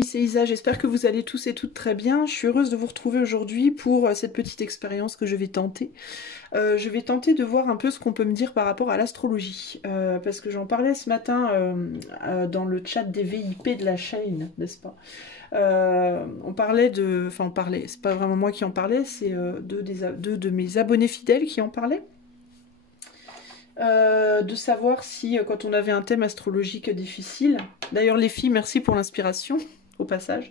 amis, c'est Isa, j'espère que vous allez tous et toutes très bien. Je suis heureuse de vous retrouver aujourd'hui pour cette petite expérience que je vais tenter. Je vais tenter de voir un peu ce qu'on peut me dire par rapport à l'astrologie. Parce que j'en parlais ce matin dans le chat des VIP de la chaîne, n'est-ce pas? On parlait de... Enfin, on parlait, c'est pas vraiment moi qui en parlais, c'est deux de mes abonnés fidèles qui en parlaient. De savoir si quand on avait un thème astrologique difficile, d'ailleurs les filles merci pour l'inspiration au passage,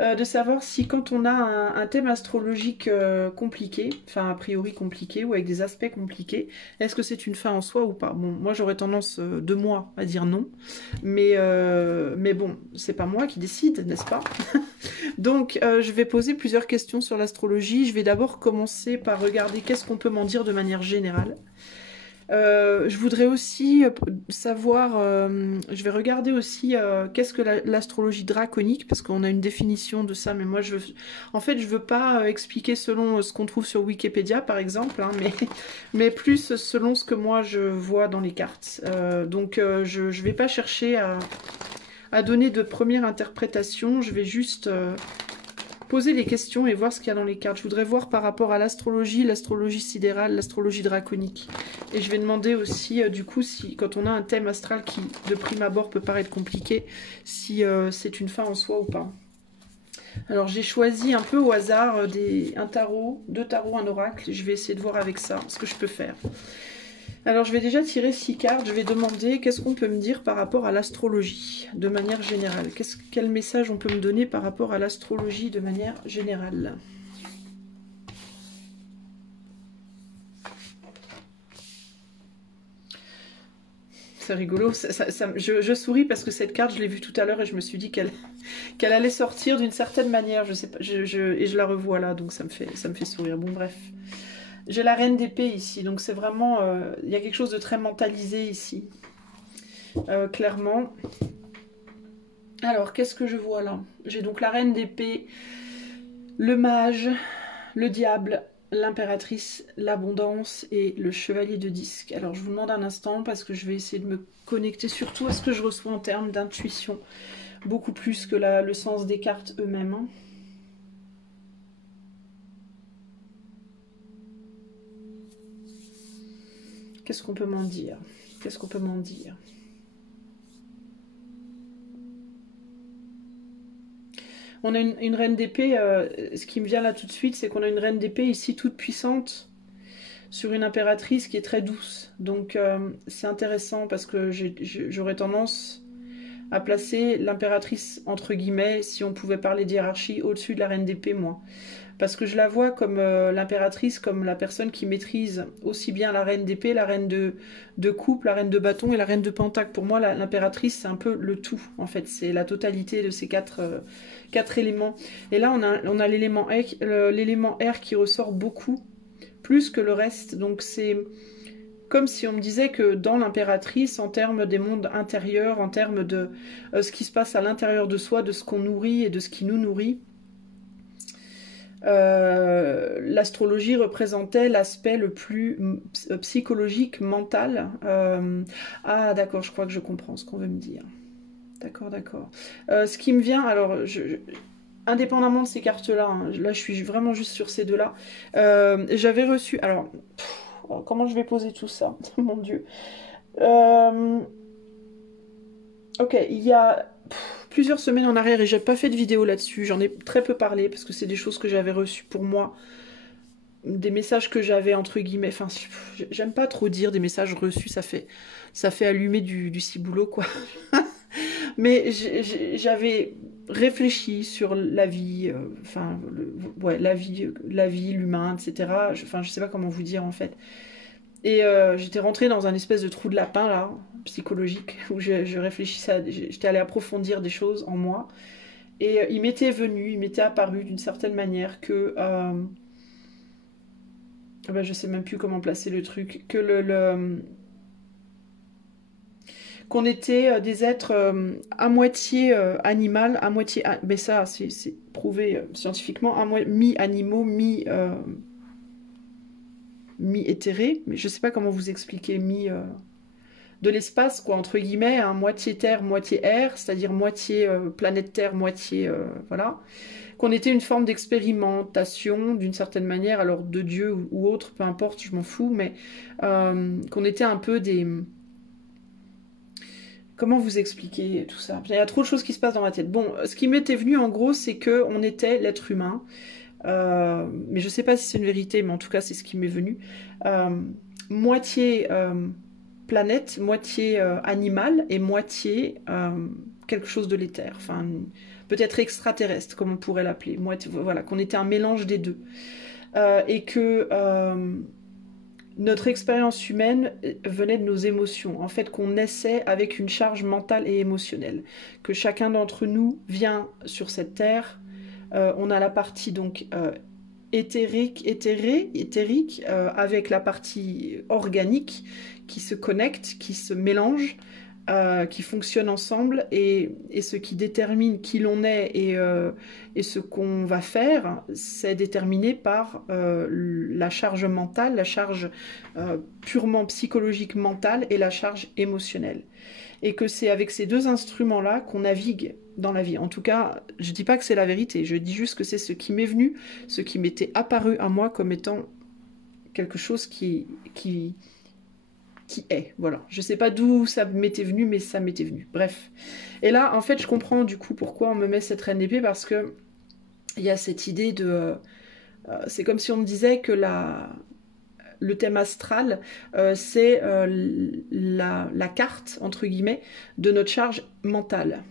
de savoir si quand on a un thème astrologique compliqué, enfin a priori compliqué ou avec des aspects compliqués, est-ce que c'est une fin en soi ou pas? Bon, moi j'aurais tendance de moi à dire non, mais bon, c'est pas moi qui décide, n'est-ce pas? Donc je vais poser plusieurs questions sur l'astrologie. Je vais d'abord commencer par regarder qu'est-ce qu'on peut m'en dire de manière générale. Je voudrais aussi savoir, je vais regarder aussi qu'est-ce que l'astrologie draconique, parce qu'on a une définition de ça, mais moi en fait je veux pas expliquer selon ce qu'on trouve sur Wikipédia par exemple, hein, mais plus selon ce que moi je vois dans les cartes. Donc je vais pas chercher à donner de première interprétation, je vais juste poser les questions et voir ce qu'il y a dans les cartes. Je voudrais voir par rapport à l'astrologie sidérale, l'astrologie draconique. Et je vais demander aussi, du coup, si quand on a un thème astral qui, de prime abord, peut paraître compliqué, si c'est une fin en soi ou pas. Alors j'ai choisi un peu au hasard un tarot, deux tarots, un oracle. Je vais essayer de voir avec ça ce que je peux faire. Alors je vais déjà tirer 6 cartes, je vais demander qu'est-ce qu'on peut me dire par rapport à l'astrologie de manière générale. Quel message on peut me donner par rapport à l'astrologie de manière générale? C'est rigolo, je souris parce que cette carte je l'ai vue tout à l'heure et je me suis dit qu'elle allait sortir d'une certaine manière, je sais pas, et je la revois là, donc ça me fait sourire. Bon bref. J'ai la reine d'épée ici, donc c'est vraiment... il y a quelque chose de très mentalisé ici. Clairement. Alors, qu'est-ce que je vois là? J'ai donc la reine d'épée, le mage, le diable, l'impératrice, l'abondance et le chevalier de disque. Alors, je vous demande un instant parce que je vais essayer de me connecter surtout à ce que je reçois en termes d'intuition. Beaucoup plus que le sens des cartes eux-mêmes. Hein. Qu'est-ce qu'on peut m'en dire? Qu'est-ce qu'on peut m'en dire? On a une reine d'épée, ce qui me vient là tout de suite, c'est qu'on a une reine d'épée ici toute puissante sur une impératrice qui est très douce. Donc c'est intéressant parce que j'aurais tendance à placer l'impératrice, entre guillemets, si on pouvait parler d'hiérarchie, au-dessus de la reine d'épée, moi. Parce que je la vois comme l'impératrice, comme la personne qui maîtrise aussi bien la reine d'épée, la reine de coupe, la reine de bâton et la reine de pentacle. Pour moi, l'impératrice, c'est un peu le tout, en fait. C'est la totalité de ces quatre éléments. Et là, on a l'élément R qui ressort beaucoup, plus que le reste. Donc c'est comme si on me disait que dans l'impératrice, en termes des mondes intérieurs, en termes de ce qui se passe à l'intérieur de soi, de ce qu'on nourrit et de ce qui nous nourrit, l'astrologie représentait l'aspect le plus psychologique, mental. Ah d'accord, je crois que je comprends ce qu'on veut me dire. D'accord, d'accord. Ce qui me vient, alors, indépendamment de ces cartes-là, hein, là je suis vraiment juste sur ces deux-là, j'avais reçu... Alors, comment je vais poser tout ça? Mon Dieu. Ok, il y a plusieurs semaines en arrière, et j'ai pas fait de vidéo là-dessus, j'en ai très peu parlé, parce que c'est des choses que j'avais reçues pour moi, des messages que j'avais entre guillemets, enfin, j'aime pas trop dire des messages reçus, ça fait allumer du ciboulot, quoi. Mais j'avais réfléchi sur la vie, enfin, ouais, la vie, l'humain, etc. Enfin, je sais pas comment vous dire, en fait. Et j'étais rentrée dans un espèce de trou de lapin, là, psychologique, où je réfléchissais, j'étais allée approfondir des choses en moi. Et il m'était apparu d'une certaine manière que... ben, je sais même plus comment placer le truc, que qu'on était des êtres à moitié animal, à moitié... mais ça, c'est prouvé scientifiquement, mi-animaux, mi-éthérés, mais je sais pas comment vous expliquer, de l'espace, quoi, entre guillemets, hein, moitié terre, moitié air, c'est-à-dire moitié planète Terre, moitié voilà, qu'on était une forme d'expérimentation d'une certaine manière, alors de Dieu ou autre, peu importe, je m'en fous, mais qu'on était un peu des... Comment vous expliquer tout ça? Il y a trop de choses qui se passent dans ma tête. Bon, ce qui m'était venu en gros, c'est que on était l'être humain, mais je sais pas si c'est une vérité, mais en tout cas c'est ce qui m'est venu. Euh, moitié planète, moitié animal et moitié quelque chose de l'éther, enfin peut-être extraterrestre comme on pourrait l'appeler. Voilà, qu'on était un mélange des deux. Et que notre expérience humaine venait de nos émotions, en fait qu'on naissait avec une charge mentale et émotionnelle, que chacun d'entre nous vient sur cette terre, on a la partie donc éthérique, avec la partie organique qui se connecte, qui se mélange, qui fonctionnent ensemble et ce qui détermine qui l'on est et ce qu'on va faire, c'est déterminé par la charge mentale, la charge purement psychologique mentale et la charge émotionnelle. Et que c'est avec ces deux instruments-là qu'on navigue dans la vie. En tout cas, je dis pas que c'est la vérité, je dis juste que c'est ce qui m'est venu, ce qui m'était apparu à moi comme étant quelque chose qui est, voilà. Je sais pas d'où ça m'était venu, mais ça m'était venu. Bref. Et là, en fait, je comprends du coup pourquoi on me met cette reine d'épée, parce que il y a cette idée de... c'est comme si on me disait que le thème astral, c'est la carte, entre guillemets, de notre charge mentale.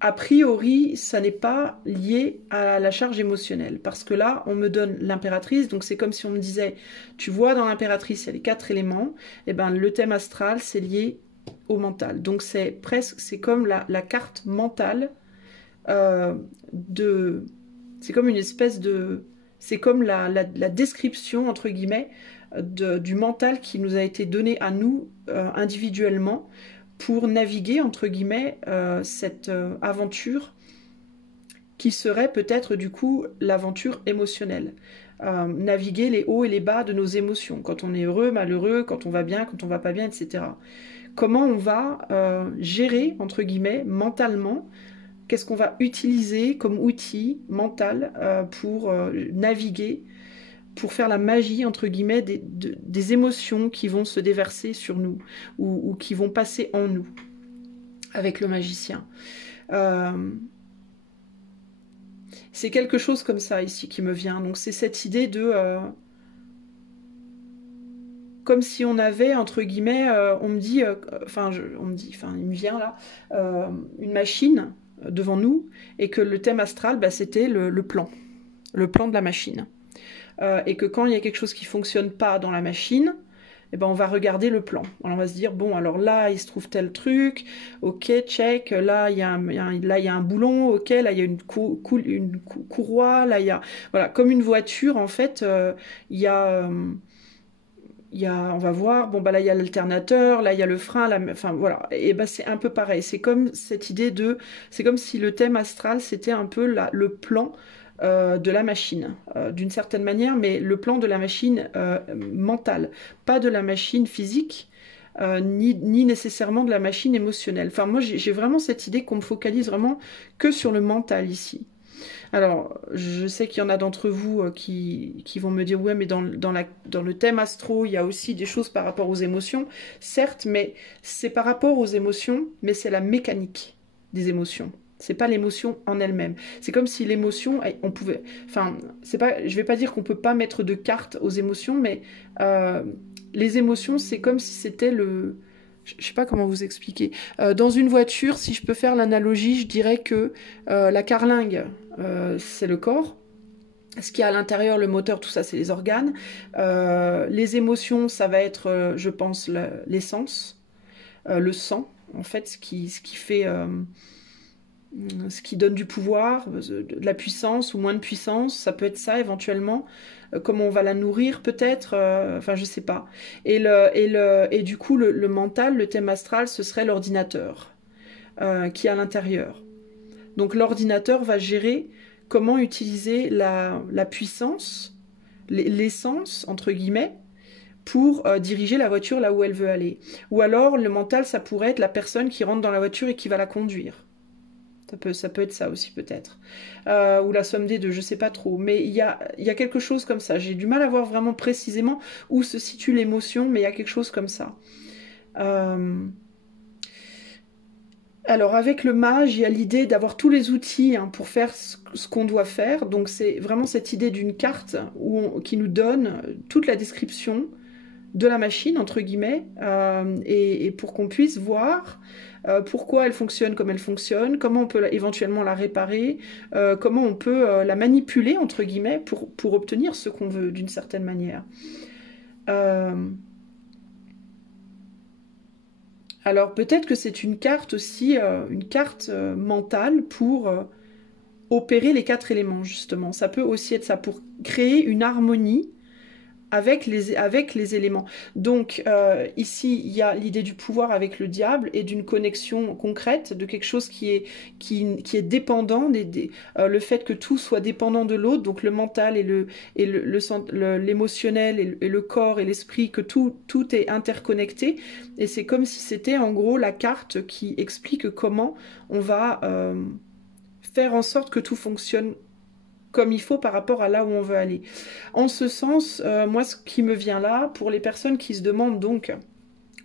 A priori, ça n'est pas lié à la charge émotionnelle. Parce que là, on me donne l'impératrice, donc c'est comme si on me disait, tu vois, dans l'impératrice, il y a les 4 éléments, et ben le thème astral, c'est lié au mental. Donc c'est presque, c'est comme la carte mentale de... C'est comme une espèce de... C'est comme la description, entre guillemets, du mental qui nous a été donné à nous individuellement pour naviguer, entre guillemets, cette aventure qui serait peut-être du coup l'aventure émotionnelle. Naviguer les hauts et les bas de nos émotions, quand on est heureux, malheureux, quand on va bien, quand on va pas bien, etc. Comment on va gérer, entre guillemets, mentalement, qu'est-ce qu'on va utiliser comme outil mental pour naviguer, pour faire la magie, entre guillemets, des émotions qui vont se déverser sur nous ou qui vont passer en nous avec le magicien. C'est quelque chose comme ça ici qui me vient. Donc c'est cette idée de... comme si on avait, entre guillemets, on me dit, il me vient là, une machine devant nous, et que le thème astral, bah, c'était le plan de la machine. Et que quand il y a quelque chose qui fonctionne pas dans la machine, eh ben on va regarder le plan. Alors on va se dire, bon, alors là, il se trouve tel truc, ok, check, là, il y a un boulon, ok, là, il y a une courroie, là, il y a... Voilà, comme une voiture, en fait, il y a... on va voir, bon bah là il y a l'alternateur, là il y a le frein, enfin voilà, et bah c'est un peu pareil, c'est comme cette idée de, c'est comme si le thème astral c'était un peu le plan de la machine, d'une certaine manière, mais le plan de la machine mentale, pas de la machine physique, ni nécessairement de la machine émotionnelle. Enfin moi j'ai vraiment cette idée qu'on me focalise vraiment que sur le mental ici. Alors, je sais qu'il y en a d'entre vous qui vont me dire, ouais, mais dans le thème astro, il y a aussi des choses par rapport aux émotions. Certes, mais c'est par rapport aux émotions, mais c'est la mécanique des émotions. C'est pas l'émotion en elle-même. C'est comme si l'émotion, on pouvait... Enfin, c'est pas, je vais pas dire qu'on peut pas mettre de carte aux émotions, mais les émotions, c'est comme si c'était le... Je sais pas comment vous expliquer. Dans une voiture, si je peux faire l'analogie, je dirais que la carlingue, c'est le corps. Ce qu'il y a à l'intérieur, le moteur, tout ça, c'est les organes. Les émotions, ça va être, je pense, l'essence, le sang, en fait, ce qui fait... ce qui donne du pouvoir, de la puissance ou moins de puissance, ça peut être ça éventuellement. Comment on va la nourrir peut-être, enfin je sais pas. Et du coup le mental, le thème astral, ce serait l'ordinateur qui est à l'intérieur. Donc l'ordinateur va gérer comment utiliser la puissance, l'essence entre guillemets, pour diriger la voiture là où elle veut aller. Ou alors, le mental, ça pourrait être la personne qui rentre dans la voiture et qui va la conduire. Ça peut être ça aussi, peut-être. Ou la somme des deux, je sais pas trop. Mais il y a quelque chose comme ça. J'ai du mal à voir vraiment précisément où se situe l'émotion, mais il y a quelque chose comme ça. Alors, avec le mage, il y a l'idée d'avoir tous les outils hein, pour faire ce qu'on doit faire. Donc, c'est vraiment cette idée d'une carte qui nous donne toute la description de la machine, entre guillemets, et pour qu'on puisse voir pourquoi elle fonctionne comme elle fonctionne, comment on peut éventuellement la réparer, comment on peut la manipuler, entre guillemets, pour obtenir ce qu'on veut, d'une certaine manière. Alors peut-être que c'est une carte aussi, une carte mentale pour opérer les 4 éléments, justement. Ça peut aussi être ça, pour créer une harmonie avec les éléments. Donc ici, il y a l'idée du pouvoir avec le diable et d'une connexion concrète, de quelque chose qui est dépendant, le fait que tout soit dépendant de l'autre, donc le mental et l'émotionnel et le corps et l'esprit, que tout est interconnecté. Et c'est comme si c'était en gros la carte qui explique comment on va faire en sorte que tout fonctionne comme il faut par rapport à là où on veut aller. En ce sens, moi, ce qui me vient là, pour les personnes qui se demandent donc,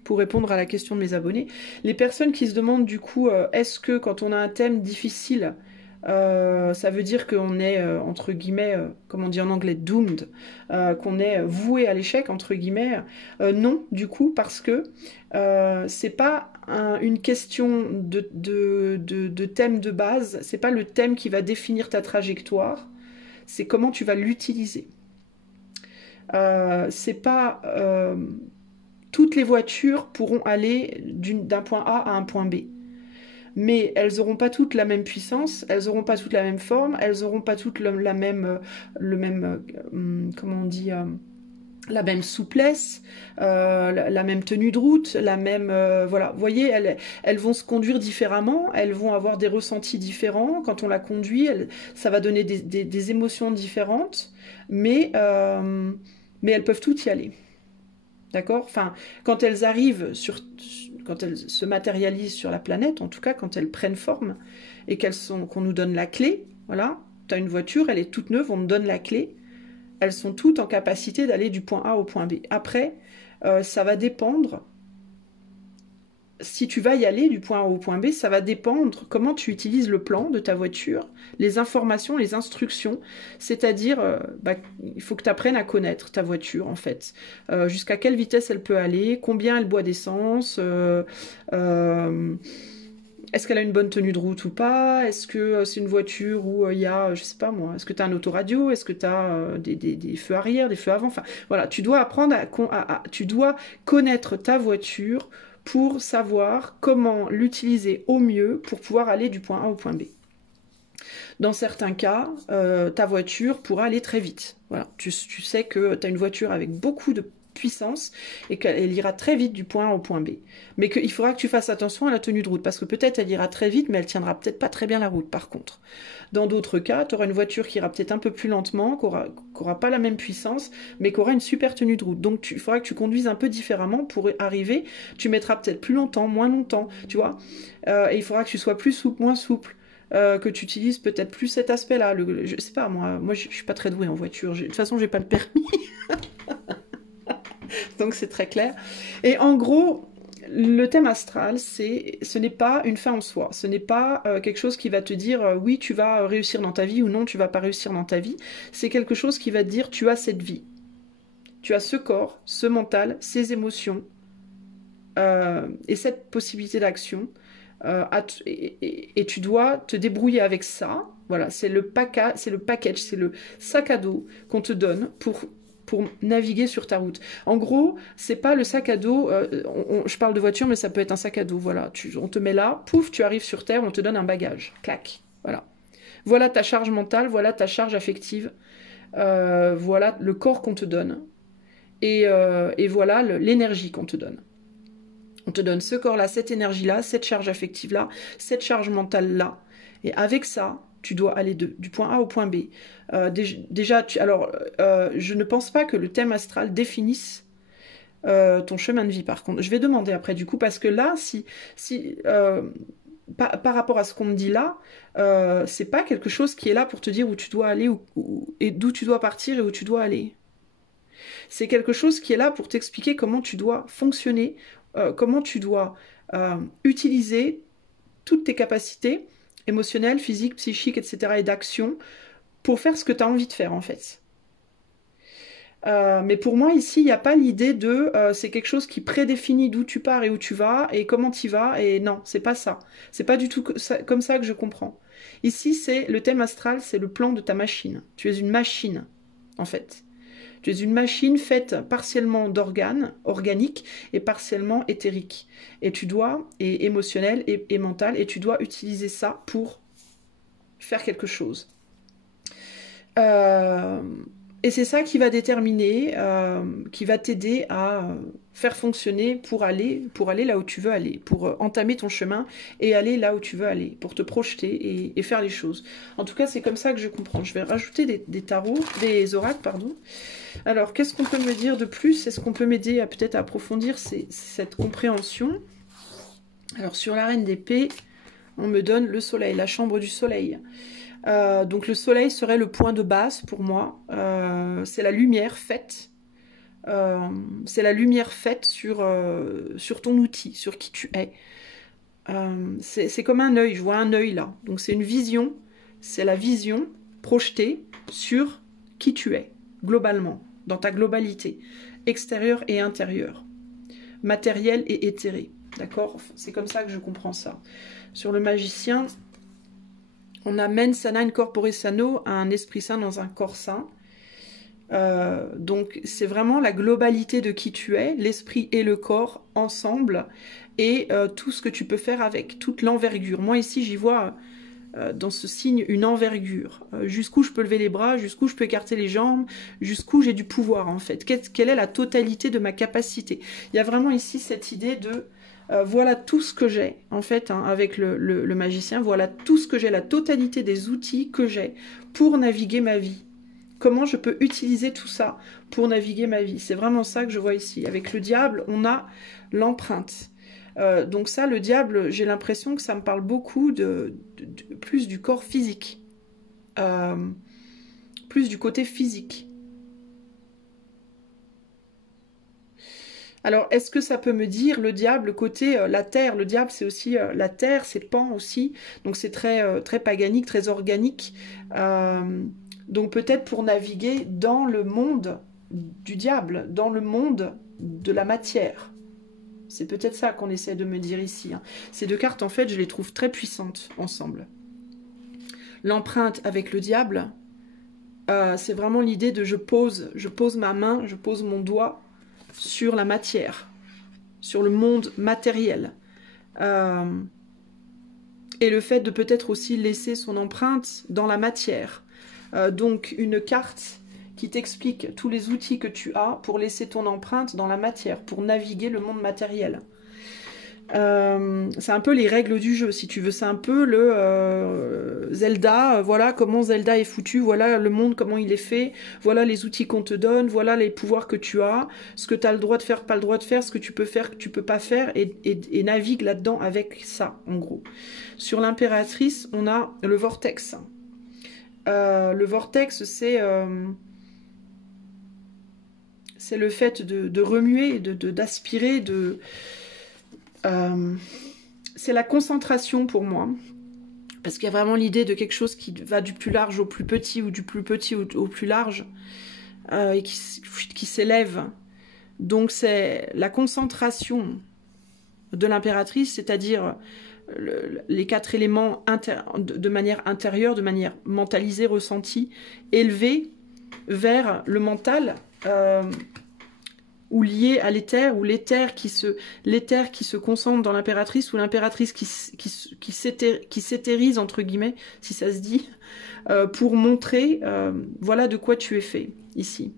pour répondre à la question de mes abonnés, les personnes qui se demandent du coup, est-ce que quand on a un thème difficile, ça veut dire qu'on est, entre guillemets, comme on dit en anglais, doomed, qu'on est voué à l'échec, entre guillemets. Non, du coup, parce que c'est pas une question de thème de base, c'est pas le thème qui va définir ta trajectoire, c'est comment tu vas l'utiliser. C'est pas toutes les voitures pourront aller d'un point A à un point B, mais elles n'auront pas toutes la même puissance, elles n'auront pas toutes la même forme, elles n'auront pas toutes la même, comment on dit, la même souplesse, la même tenue de route, la même... voilà, vous voyez, elles vont se conduire différemment, elles vont avoir des ressentis différents. Quand on la conduit, ça va donner des émotions différentes, mais elles peuvent toutes y aller. D'accord? Enfin, quand elles arrivent quand elles se matérialisent sur la planète, en tout cas, quand elles prennent forme et qu'on nous donne la clé, voilà, tu as une voiture, elle est toute neuve, on me donne la clé, elles sont toutes en capacité d'aller du point A au point B. Après, ça va dépendre, si tu vas y aller du point A au point B, ça va dépendre comment tu utilises le plan de ta voiture, les informations, les instructions, c'est-à-dire, il faut que tu apprennes à connaître ta voiture, en fait. Jusqu'à quelle vitesse elle peut aller, combien elle boit d'essence, est-ce qu'elle a une bonne tenue de route ou pas? Est-ce que c'est une voiture où il y a, je sais pas moi, est-ce que tu as un autoradio? Est-ce que tu as des feux arrière, des feux avant? Enfin, voilà, tu dois apprendre tu dois connaître ta voiture pour savoir comment l'utiliser au mieux pour pouvoir aller du point A au point B. Dans certains cas, ta voiture pourra aller très vite. Voilà, tu sais que tu as une voiture avec beaucoup de puissance et qu'elle ira très vite du point A au point B. Mais qu'il faudra que tu fasses attention à la tenue de route parce que peut-être elle ira très vite mais elle tiendra peut-être pas très bien la route par contre. Dans d'autres cas, tu auras une voiture qui ira peut-être un peu plus lentement, qui aura pas la même puissance mais qui aura une super tenue de route. Donc il faudra que tu conduises un peu différemment pour arriver. Tu mettras peut-être plus longtemps, moins longtemps, tu vois. Et il faudra que tu sois plus souple, moins souple. Que tu utilises peut-être plus cet aspect-là. Je sais pas, moi je suis pas très douée en voiture. De toute façon, j'ai pas le permis. Donc c'est très clair. Et en gros, le thème astral, ce n'est pas une fin en soi. Ce n'est pas quelque chose qui va te dire oui, tu vas réussir dans ta vie ou non, tu vas pas réussir dans ta vie. C'est quelque chose qui va te dire tu as cette vie. Tu as ce corps, ce mental, ces émotions et cette possibilité d'action. Et tu dois te débrouiller avec ça. Voilà, c'est le package, c'est le sac à dos qu'on te donne pour naviguer sur ta route. En gros, c'est pas le sac à dos, je parle de voiture, mais ça peut être un sac à dos, voilà. On te met là, pouf, tu arrives sur Terre, on te donne un bagage, clac, voilà. Voilà ta charge mentale, voilà ta charge affective, voilà le corps qu'on te donne, et voilà l'énergie qu'on te donne. On te donne ce corps-là, cette énergie-là, cette charge affective-là, cette charge mentale-là. Et avec ça, tu dois aller du point A au point B. Déjà, je ne pense pas que le thème astral définisse ton chemin de vie, par contre. Je vais demander après, du coup, parce que là, si par rapport à ce qu'on me dit là, c'est pas quelque chose qui est là pour te dire où tu dois aller et d'où tu dois partir et où tu dois aller. C'est quelque chose qui est là pour t'expliquer comment tu dois fonctionner, comment tu dois utiliser toutes tes capacités émotionnelles, physiques, psychiques, etc. et d'action pour faire ce que tu as envie de faire en fait. Mais pour moi, ici, il n'y a pas l'idée de c'est quelque chose qui prédéfinit d'où tu pars et où tu vas et comment tu y vas. Et non, c'est pas ça. C'est pas du tout comme ça que je comprends. Ici, c'est le thème astral, c'est le plan de ta machine. Tu es une machine, en fait. Tu es une machine faite partiellement d'organes, organiques, et partiellement éthériques. Et tu dois, et émotionnel et mental, et tu dois utiliser ça pour faire quelque chose. Euh, et c'est ça qui va déterminer, qui va t'aider à faire fonctionner pour aller là où tu veux aller, pour entamer ton chemin et aller là où tu veux aller, pour te projeter et faire les choses. En tout cas, c'est comme ça que je comprends. Je vais rajouter des tarots, des oracles, pardon. Alors, qu'est-ce qu'on peut me dire de plus? Est-ce qu'on peut m'aider à peut-être approfondir cette compréhension? Alors, sur la reine d'épée, on me donne le soleil, la chambre du soleil. Donc le soleil serait le point de base pour moi. C'est la lumière faite. C'est la lumière faite sur ton outil, sur qui tu es. C'est comme un œil, je vois un œil là. Donc c'est une vision, c'est la vision projetée sur qui tu es, globalement, dans ta globalité, extérieure et intérieure, matériel et éthéré. D'accord? C'est comme ça que je comprends ça. Sur le magicien, on amène sana in corpore sano, un esprit sain dans un corps sain. Donc c'est vraiment la globalité de qui tu es, l'esprit et le corps ensemble, et tout ce que tu peux faire avec, toute l'envergure. Moi ici j'y vois dans ce signe une envergure. Jusqu'où je peux lever les bras, jusqu'où je peux écarter les jambes, jusqu'où j'ai du pouvoir en fait. Quelle est la totalité de ma capacité? Il y a vraiment ici cette idée de voilà tout ce que j'ai, en fait, hein, avec le magicien, voilà tout ce que j'ai, la totalité des outils que j'ai pour naviguer ma vie. Comment je peux utiliser tout ça pour naviguer ma vie? C'est vraiment ça que je vois ici. Avec le diable, on a l'empreinte. Donc ça, le diable, j'ai l'impression que ça me parle beaucoup plus du corps physique. Euh, plus du côté physique. Alors, est-ce que ça peut me dire, le diable, côté la terre? Le diable, c'est aussi la terre, c'est Pan aussi. Donc, c'est très paganique, très organique. Donc, peut-être pour naviguer dans le monde du diable, dans le monde de la matière. C'est peut-être ça qu'on essaie de me dire ici. Hein. Ces deux cartes, en fait, je les trouve très puissantes ensemble. L'empreinte avec le diable, c'est vraiment l'idée de je pose ma main, je pose mon doigt sur la matière, sur le monde matériel. Et le fait de peut-être aussi laisser son empreinte dans la matière. Donc une carte qui t'explique tous les outils que tu as pour laisser ton empreinte dans la matière, pour naviguer le monde matériel. C'est un peu les règles du jeu, si tu veux. C'est un peu le Zelda. Voilà comment Zelda est foutu. Voilà le monde, comment il est fait. Voilà les outils qu'on te donne. Voilà les pouvoirs que tu as. Ce que tu as le droit de faire, pas le droit de faire. Ce que tu peux faire, que tu peux pas faire. Et navigue là-dedans avec ça, en gros. Sur l'impératrice, on a le vortex. Le vortex, c'est le fait de remuer, d'aspirer, c'est la concentration pour moi. Parce qu'il y a vraiment l'idée de quelque chose qui va du plus large au plus petit ou du plus petit au plus large et qui s'élève. Donc c'est la concentration de l'impératrice, c'est-à-dire les quatre éléments de manière intérieure, de manière mentalisée, ressentie, élevée vers le mental ou lié à l'éther, ou l'éther qui se concentre dans l'impératrice, ou l'impératrice qui s'éthérise, entre guillemets, si ça se dit, pour montrer, voilà de quoi tu es fait, ici.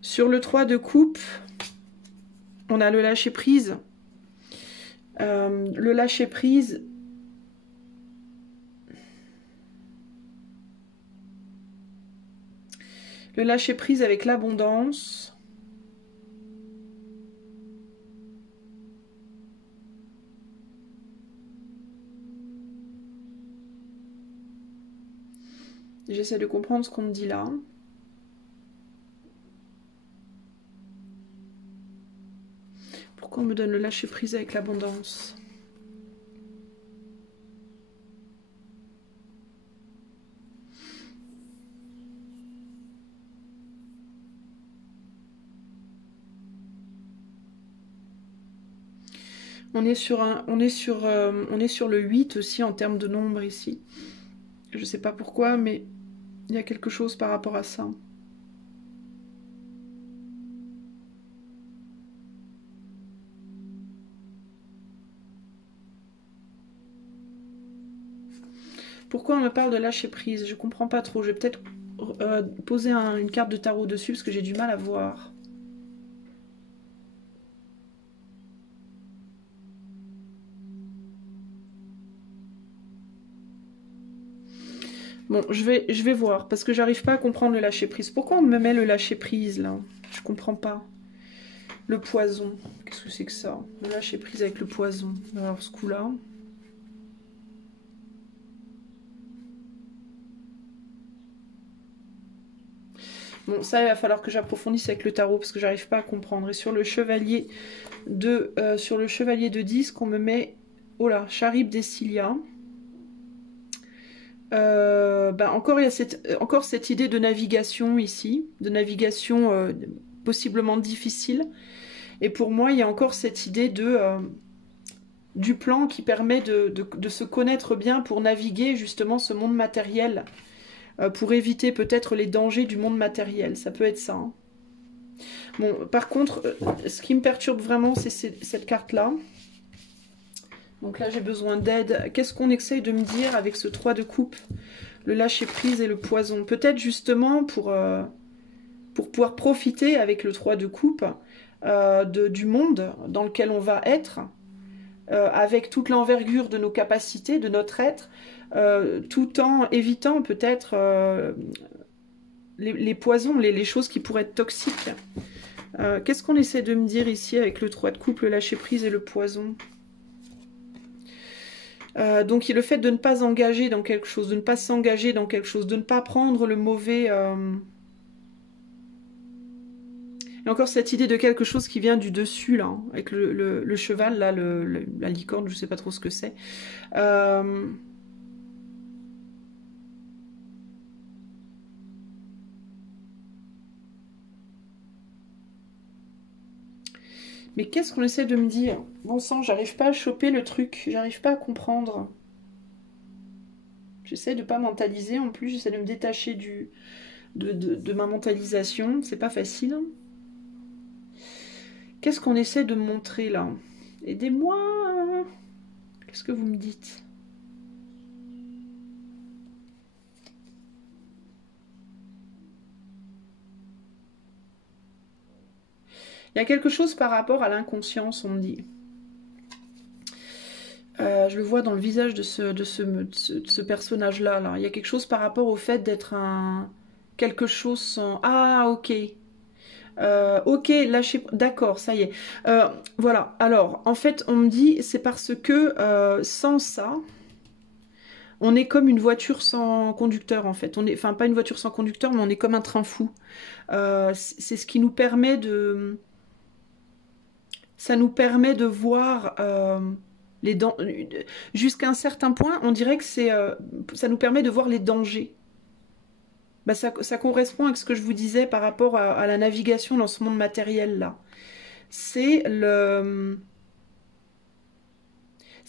Sur le 3 de coupe, on a le lâcher-prise. Le lâcher-prise, Le lâcher prise avec l'abondance. J'essaie de comprendre ce qu'on me dit là. Pourquoi on me donne le lâcher prise avec l'abondance? On est sur le 8 aussi en termes de nombre ici. Je ne sais pas pourquoi, mais il y a quelque chose par rapport à ça. Pourquoi on me parle de lâcher prise? Je comprends pas trop. Je vais peut-être poser une carte de tarot dessus parce que j'ai du mal à voir. Bon, je vais voir, parce que j'arrive pas à comprendre le lâcher-prise. Pourquoi on me met le lâcher-prise, là? Je comprends pas. Le poison. Qu'est-ce que c'est que ça? Le lâcher-prise avec le poison. Alors, ce coup-là... Bon, ça, il va falloir que j'approfondisse avec le tarot, parce que j'arrive pas à comprendre. Et sur le chevalier de disque, on me met... Oh là, Charib Dessilia. Encore, il y a encore cette idée de navigation ici, de navigation possiblement difficile. Et pour moi, il y a encore cette idée du plan qui permet de se connaître bien pour naviguer justement ce monde matériel, pour éviter peut-être les dangers du monde matériel. Ça peut être ça. Hein. Bon, par contre, ce qui me perturbe vraiment, c'est cette carte-là. Donc là, j'ai besoin d'aide. Qu'est-ce qu'on essaye de me dire avec ce 3 de coupe? Le lâcher-prise et le poison. Peut-être justement pour pouvoir profiter avec le 3 de coupe du monde dans lequel on va être, avec toute l'envergure de nos capacités, de notre être, tout en évitant peut-être les poisons, les choses qui pourraient être toxiques. Qu'est-ce qu'on essaie de me dire ici avec le 3 de coupe, le lâcher-prise et le poison? Donc le fait de ne pas engager dans quelque chose, de ne pas s'engager dans quelque chose, de ne pas prendre le mauvais... Et encore cette idée de quelque chose qui vient du dessus, là, hein, avec le cheval, là, la licorne, je sais pas trop ce que c'est. Mais qu'est-ce qu'on essaie de me dire? Bon sang, j'arrive pas à choper le truc, j'arrive pas à comprendre. J'essaie de pas mentaliser, en plus j'essaie de me détacher de ma mentalisation, c'est pas facile. Qu'est-ce qu'on essaie de me montrer là? Aidez-moi. Qu'est-ce que vous me dites? Il y a quelque chose par rapport à l'inconscience, on me dit. Je le vois dans le visage de ce personnage-là. Là. Il y a quelque chose par rapport au fait d'être quelque chose sans... Ah, ok. Ok, lâchez... D'accord, ça y est. Voilà, alors, en fait, on me dit, c'est parce que sans ça, on est comme une voiture sans conducteur, en fait. Enfin, pas une voiture sans conducteur, mais on est comme un train fou. C'est ce qui nous permet de... Ça nous permet de voir... jusqu'à un certain point, on dirait que ça nous permet de voir les dangers. Bah, ça correspond à ce que je vous disais par rapport à la navigation dans ce monde matériel-là. C'est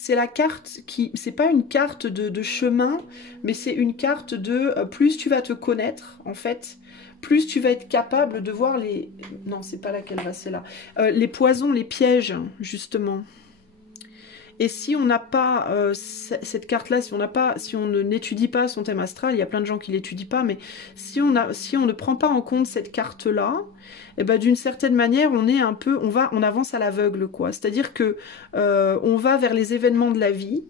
la carte qui... C'est pas une carte de chemin, mais c'est une carte de... plus tu vas te connaître, en fait, plus tu vas être capable de voir les... Non, c'est pas laquelle va, c'est là. Les poisons, les pièges, justement. Et si on n'a pas cette carte-là, si on n'étudie pas son thème astral, il y a plein de gens qui l'étudient pas, mais si on ne prend pas en compte cette carte-là, eh ben, d'une certaine manière, on avance à l'aveugle, quoi. C'est-à-dire que on va vers les événements de la vie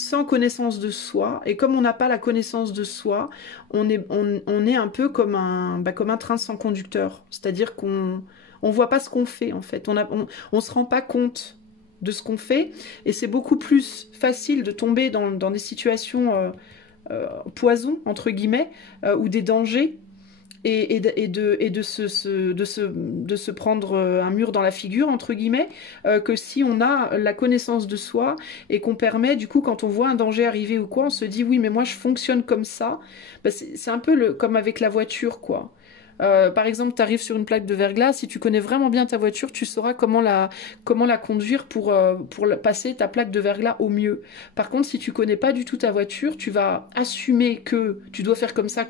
sans connaissance de soi. Et comme on n'a pas la connaissance de soi, on est un peu comme comme un train sans conducteur. C'est-à-dire qu'on on voit pas ce qu'on fait, en fait. On se rend pas compte de ce qu'on fait. Et c'est beaucoup plus facile de tomber dans des situations poison, entre guillemets, ou des dangers, de se prendre un mur dans la figure, entre guillemets, que si on a la connaissance de soi et qu'on permet, du coup, quand on voit un danger arriver ou quoi, on se dit, oui, mais moi, je fonctionne comme ça. Bah, c'est un peu comme avec la voiture, quoi. Par exemple, tu arrives sur une plaque de verglas, si tu connais vraiment bien ta voiture, tu sauras comment la conduire pour passer ta plaque de verglas au mieux. Par contre, si tu connais pas du tout ta voiture, tu vas assumer que tu dois faire comme ça,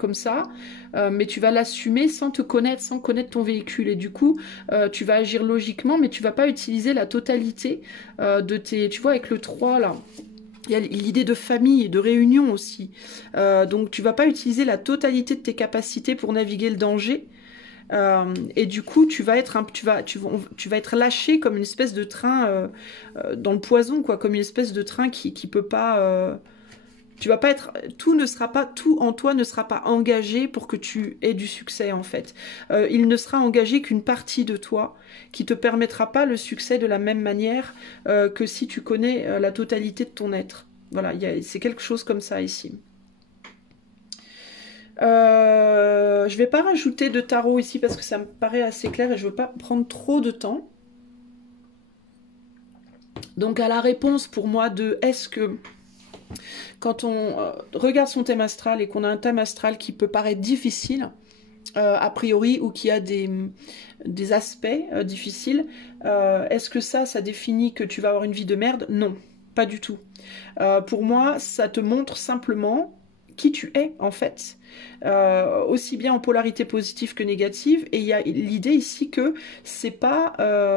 mais tu vas l'assumer sans te connaître, sans connaître ton véhicule. Et du coup, tu vas agir logiquement, mais tu vas pas utiliser la totalité de tes... Tu vois, avec le 3, là, il y a l'idée de famille et de réunion aussi. Donc tu vas pas utiliser la totalité de tes capacités pour naviguer le danger. Et du coup, tu vas être lâché comme une espèce de train dans le poison, quoi, comme une espèce de train qui peut pas. Tu vas pas être, tout en toi ne sera pas engagé pour que tu aies du succès en fait. Il ne sera engagé qu'une partie de toi qui te permettra pas le succès de la même manière que si tu connais la totalité de ton être. Voilà, c'est quelque chose comme ça ici. Je vais pas rajouter de tarot ici parce que ça me paraît assez clair et je veux pas prendre trop de temps. Donc à la réponse pour moi de est-ce que quand on regarde son thème astral et qu'on a un thème astral qui peut paraître difficile, a priori, ou qui a des aspects difficiles, est-ce que ça définit que tu vas avoir une vie de merde? Non, pas du tout. Pour moi, ça te montre simplement qui tu es, en fait. Aussi bien en polarité positive que négative. Et il y a l'idée ici que c'est pas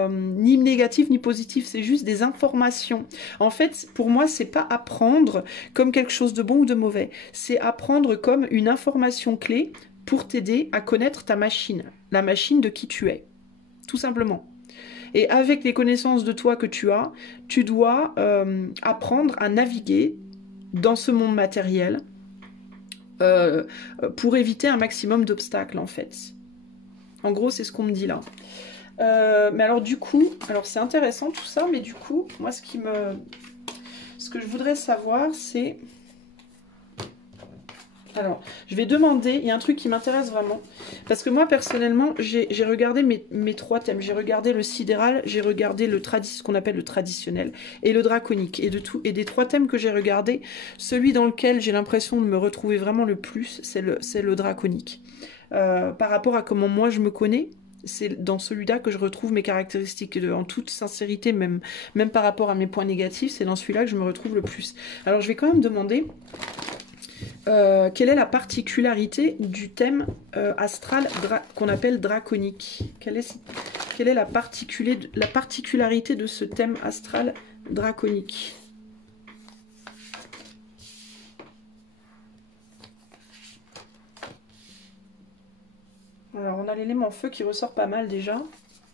ni négatif ni positif, c'est juste des informations. En fait, pour moi, c'est pas apprendre comme quelque chose de bon ou de mauvais. C'est apprendre comme une information clé pour t'aider à connaître ta machine, la machine de qui tu es, tout simplement. Et avec les connaissances de toi que tu dois apprendre à naviguer dans ce monde matériel euh, pour éviter un maximum d'obstacles, en fait. En gros, c'est ce qu'on me dit là. Mais alors du coup, alors c'est intéressant tout ça, mais du coup, moi ce que je voudrais savoir, c'est... Alors, je vais demander, il y a un truc qui m'intéresse vraiment, parce que moi personnellement, j'ai regardé mes trois thèmes, j'ai regardé le sidéral, j'ai regardé ce qu'on appelle le traditionnel, et le draconique, et des trois thèmes que j'ai regardés, celui dans lequel j'ai l'impression de me retrouver vraiment le plus, c'est le draconique. Par rapport à comment moi je me connais, c'est dans celui-là que je retrouve mes caractéristiques, en toute sincérité, même par rapport à mes points négatifs, c'est dans celui-là que je me retrouve le plus. Alors je vais quand même demander... quelle est la particularité du thème astral qu'on appelle draconique? Quelle est la particularité de ce thème astral draconique? Alors, on a l'élément feu qui ressort pas mal déjà.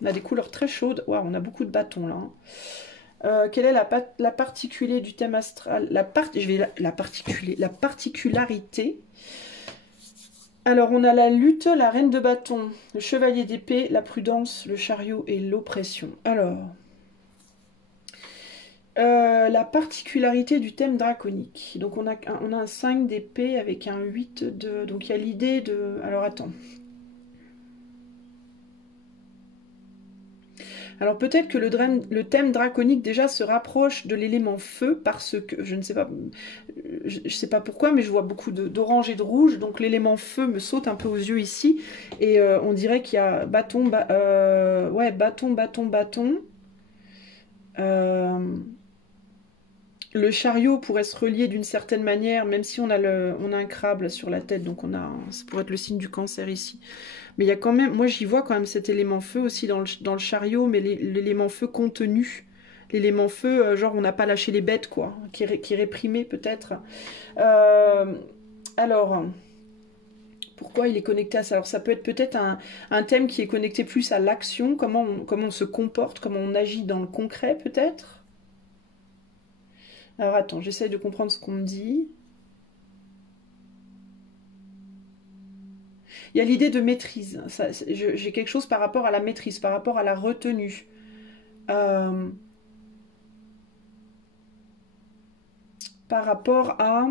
On a des couleurs très chaudes. Waouh, on a beaucoup de bâtons là. Quelle est la particularité du thème astral? La particularité. Alors, on a la lutte, la reine de bâton, le chevalier d'épée, la prudence, le chariot et l'oppression. Alors, la particularité du thème draconique. Donc, on a un 5 d'épée avec un 8 de... Donc, il y a l'idée de... Alors, attends. Alors peut-être que le thème draconique déjà se rapproche de l'élément feu parce que, je ne sais pas, je sais pas pourquoi, mais je vois beaucoup d'orange et de rouge, donc l'élément feu me saute un peu aux yeux ici, et on dirait qu'il y a bâton, ouais, bâton, bâton, bâton. Le chariot pourrait se relier d'une certaine manière, même si on a un crabe là sur la tête, donc ça pourrait être le signe du cancer ici. Mais il y a quand même, moi j'y vois quand même cet élément feu aussi dans le chariot, mais l'élément feu contenu. L'élément feu, genre on n'a pas lâché les bêtes, quoi, qui est réprimé peut-être. Alors, pourquoi il est connecté à ça? Alors ça peut être peut-être un thème qui est connecté plus à l'action, comment on se comporte, comment on agit dans le concret peut-être. Alors attends, j'essaye de comprendre ce qu'on me dit. Il y a l'idée de maîtrise. J'ai quelque chose par rapport à la maîtrise, par rapport à la retenue. Euh, par rapport à...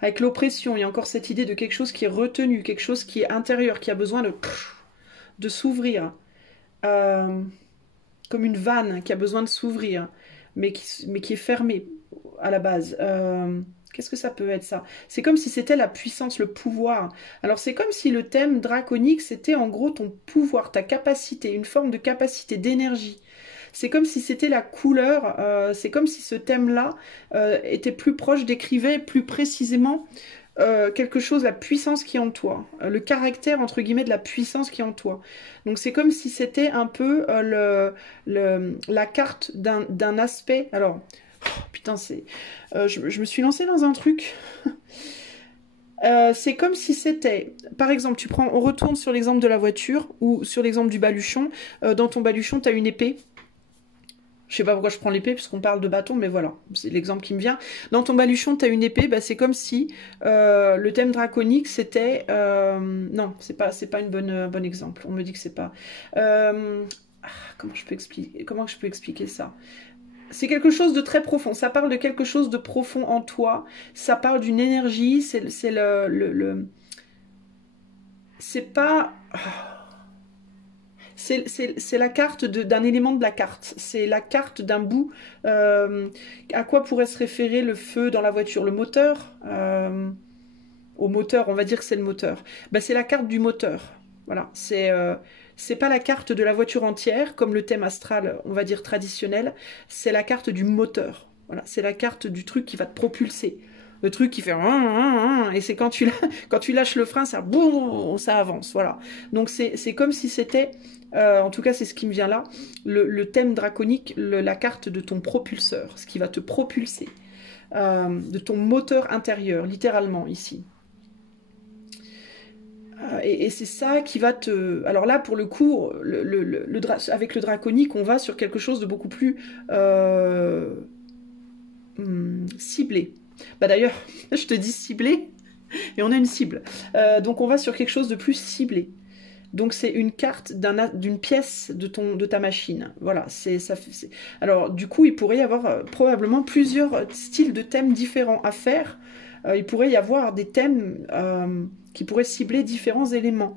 Avec l'oppression, il y a encore cette idée de quelque chose qui est retenu, quelque chose qui est intérieur, qui a besoin de s'ouvrir. Comme une vanne qui a besoin de s'ouvrir, mais qui est fermée à la base. Qu'est-ce que ça peut être ça? C'est comme si c'était la puissance, le pouvoir. Alors c'est comme si le thème draconique, c'était en gros ton pouvoir, ta capacité, une forme de capacité, d'énergie. C'est comme si c'était la couleur, c'est comme si ce thème-là était plus proche, décrivait plus précisément quelque chose, la puissance qui est en toi, le caractère entre guillemets de la puissance qui est en toi. Donc c'est comme si c'était un peu la carte d'un aspect. Alors, oh, putain, je me suis lancée dans un truc. C'est comme si c'était, par exemple, on retourne sur l'exemple de la voiture ou sur l'exemple du baluchon. Dans ton baluchon, tu as une épée. Je sais pas pourquoi je prends l'épée, puisqu'on parle de bâton, mais voilà, c'est l'exemple qui me vient. Dans ton baluchon, tu as une épée, bah, c'est comme si le thème draconique, c'était... non, c'est pas une bon exemple. On me dit que c'est pas... comment je peux expliquer ça? C'est quelque chose de très profond. Ça parle de quelque chose de profond en toi. Ça parle d'une énergie. C'est c'est pas... C'est la carte d'un élément de la carte. C'est la carte d'un bout. À quoi pourrait se référer le feu dans la voiture? Le moteur au moteur, on va dire que c'est le moteur. Ben, c'est la carte du moteur. Voilà. C'est pas la carte de la voiture entière, comme le thème astral, on va dire traditionnel. C'est la carte du moteur. Voilà. C'est la carte du truc qui va te propulser. Le truc qui fait et c'est quand tu lâches le frein, ça boum, ça avance. Voilà. Donc c'est comme si c'était, en tout cas c'est ce qui me vient là, le thème draconique, la carte de ton propulseur, ce qui va te propulser, de ton moteur intérieur, littéralement ici. Et c'est ça qui va te... Alors là, pour le coup, avec le draconique, on va sur quelque chose de beaucoup plus ciblé. Bah d'ailleurs, je te dis ciblé, et on a une cible. Donc on va sur quelque chose de plus ciblé. Donc c'est une carte d'une pièce de ta machine. Voilà. Alors du coup, il pourrait y avoir probablement plusieurs styles de thèmes différents à faire. Il pourrait y avoir des thèmes qui pourraient cibler différents éléments.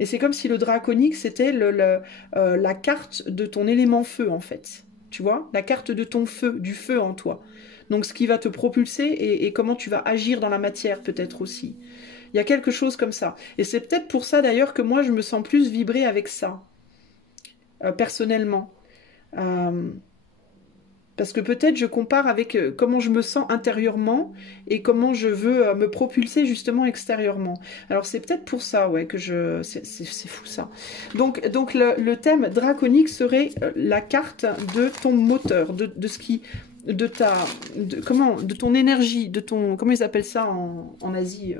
Et c'est comme si le draconique, c'était la carte de ton élément feu, en fait. Tu vois? La carte de ton feu, du feu en toi. Donc ce qui va te propulser et comment tu vas agir dans la matière, peut-être aussi. Il y a quelque chose comme ça. Et c'est peut-être pour ça, d'ailleurs, que moi, je me sens plus vibrer avec ça, personnellement. Parce que peut-être je compare avec comment je me sens intérieurement et comment je veux me propulser justement extérieurement. Alors c'est peut-être pour ça, ouais, que c'est fou ça. Donc le thème draconique serait la carte de ton moteur, de ce qui... de ton énergie, de ton... Comment ils appellent ça en Asie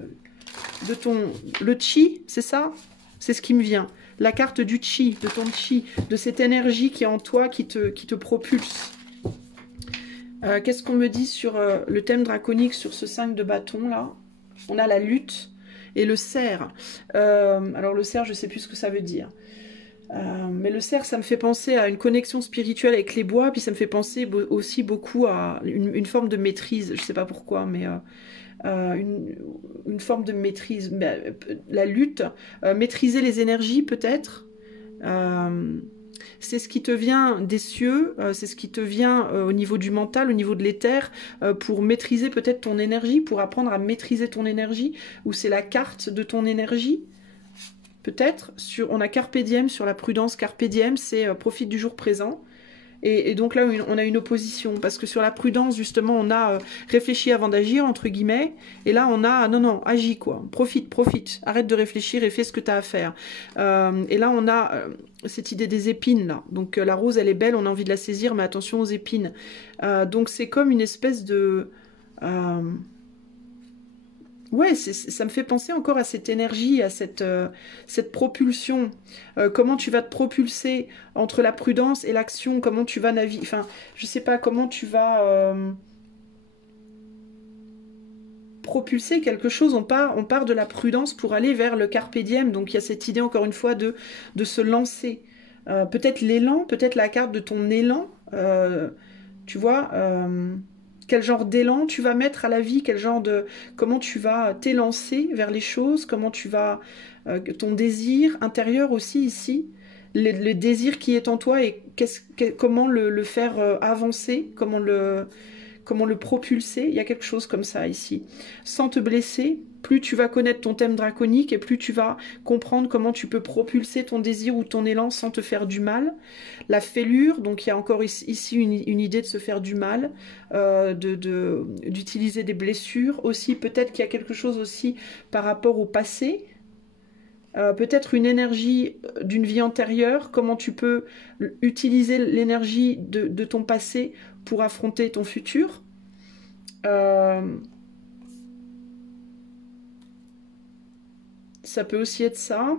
le chi, c'est ça? C'est ce qui me vient. La carte du chi, de ton chi, de cette énergie qui est en toi, qui te propulse. Qu'est-ce qu'on me dit sur le thème draconique, sur ce 5 de bâton là? On a la lutte et le cerf. Alors le cerf, je ne sais plus ce que ça veut dire. Mais le cerf, ça me fait penser à une connexion spirituelle avec les bois, puis ça me fait penser aussi beaucoup à une forme de maîtrise. Je ne sais pas pourquoi, mais une forme de maîtrise. La lutte, maîtriser les énergies peut-être. C'est ce qui te vient des cieux, c'est ce qui te vient au niveau du mental, au niveau de l'éther, pour maîtriser peut-être ton énergie, pour apprendre à maîtriser ton énergie, ou c'est la carte de ton énergie, peut-être. On a Carpe Diem sur la prudence. Carpe Diem, c'est profite du jour présent. Et donc là, on a une opposition, parce que sur la prudence, justement, on a réfléchi avant d'agir, entre guillemets, et là, on a, non, agis, quoi, profite, arrête de réfléchir et fais ce que tu as à faire. Et là, on a cette idée des épines, là. Donc la rose, elle est belle, on a envie de la saisir, mais attention aux épines. Donc c'est comme une espèce de... Ouais, ça me fait penser encore à cette énergie, à cette propulsion. Comment tu vas te propulser entre la prudence et l'action, comment tu vas naviguer, enfin, je sais pas, comment tu vas propulser quelque chose. On part de la prudence pour aller vers le carpe diem, donc il y a cette idée encore une fois de se lancer. Peut-être l'élan, peut-être la carte de ton élan, tu vois, quel genre d'élan tu vas mettre à la vie, quel genre de, comment tu vas t'élancer vers les choses, comment tu vas, ton désir intérieur aussi ici, le désir qui est en toi et comment le faire avancer, comment le propulser, il y a quelque chose comme ça ici. Sans te blesser, plus tu vas connaître ton thème draconique et plus tu vas comprendre comment tu peux propulser ton désir ou ton élan sans te faire du mal. La fêlure, donc il y a encore ici une idée de se faire du mal, d'utiliser des blessures. Aussi, peut-être qu'il y a quelque chose aussi par rapport au passé, peut-être une énergie d'une vie antérieure, comment tu peux utiliser l'énergie de ton passé pour affronter ton futur. Ça peut aussi être ça.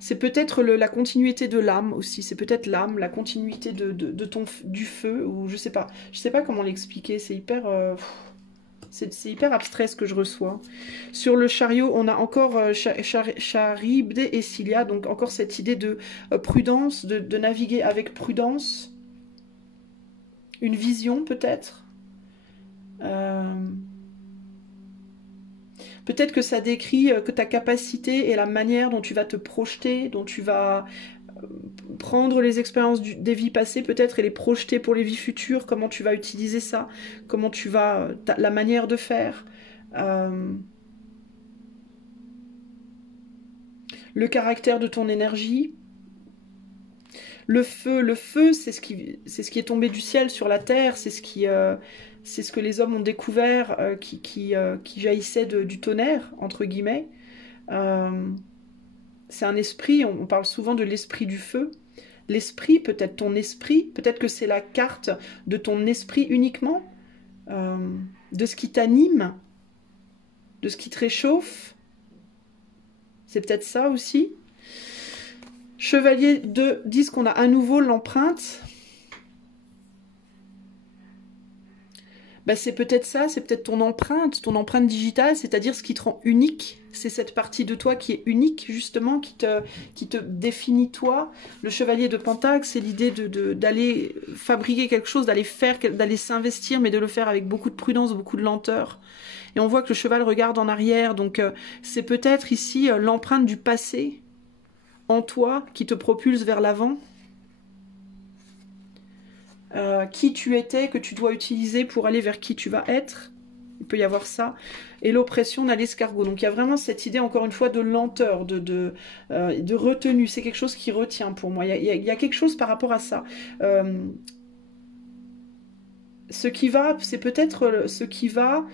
C'est peut-être la continuité de l'âme aussi. C'est peut-être l'âme, la continuité du feu, ou je sais pas. Je sais pas comment l'expliquer. C'est hyper, c'est hyper abstrait ce que je reçois. Sur le chariot, on a encore Charybde et Scylla, donc encore cette idée de prudence, de naviguer avec prudence. Une vision peut-être. Peut-être que ça décrit que ta capacité et la manière dont tu vas te projeter, dont tu vas prendre les expériences des vies passées peut-être et les projeter pour les vies futures, comment tu vas utiliser ça, comment tu vas, la manière de faire. Le caractère de ton énergie. Le feu, c'est ce qui est tombé du ciel sur la terre, c'est ce que les hommes ont découvert qui jaillissait du tonnerre, entre guillemets. C'est un esprit, on parle souvent de l'esprit du feu. L'esprit, peut-être ton esprit, peut-être que c'est la carte de ton esprit uniquement, euh, de ce qui t'anime, de ce qui te réchauffe. C'est peut-être ça aussi. Chevalier de 10 qu'on a à nouveau l'empreinte. Bah, c'est peut-être ça, c'est peut-être ton empreinte digitale, c'est-à-dire ce qui te rend unique. C'est cette partie de toi qui est unique, justement, qui te définit toi. Le chevalier de Pentacle, c'est l'idée d'aller fabriquer quelque chose, d'aller s'investir, mais de le faire avec beaucoup de prudence, beaucoup de lenteur. Et on voit que le cheval regarde en arrière, donc c'est peut-être ici l'empreinte du passé en toi qui te propulse vers l'avant. Qui tu étais, que tu dois utiliser pour aller vers qui tu vas être. Il peut y avoir ça. Et l'oppression n'a l'escargot. Donc il y a vraiment cette idée, encore une fois, de lenteur, de retenue. C'est quelque chose qui retient pour moi. Il y a quelque chose par rapport à ça. Ce qui va, c'est peut-être ce qui va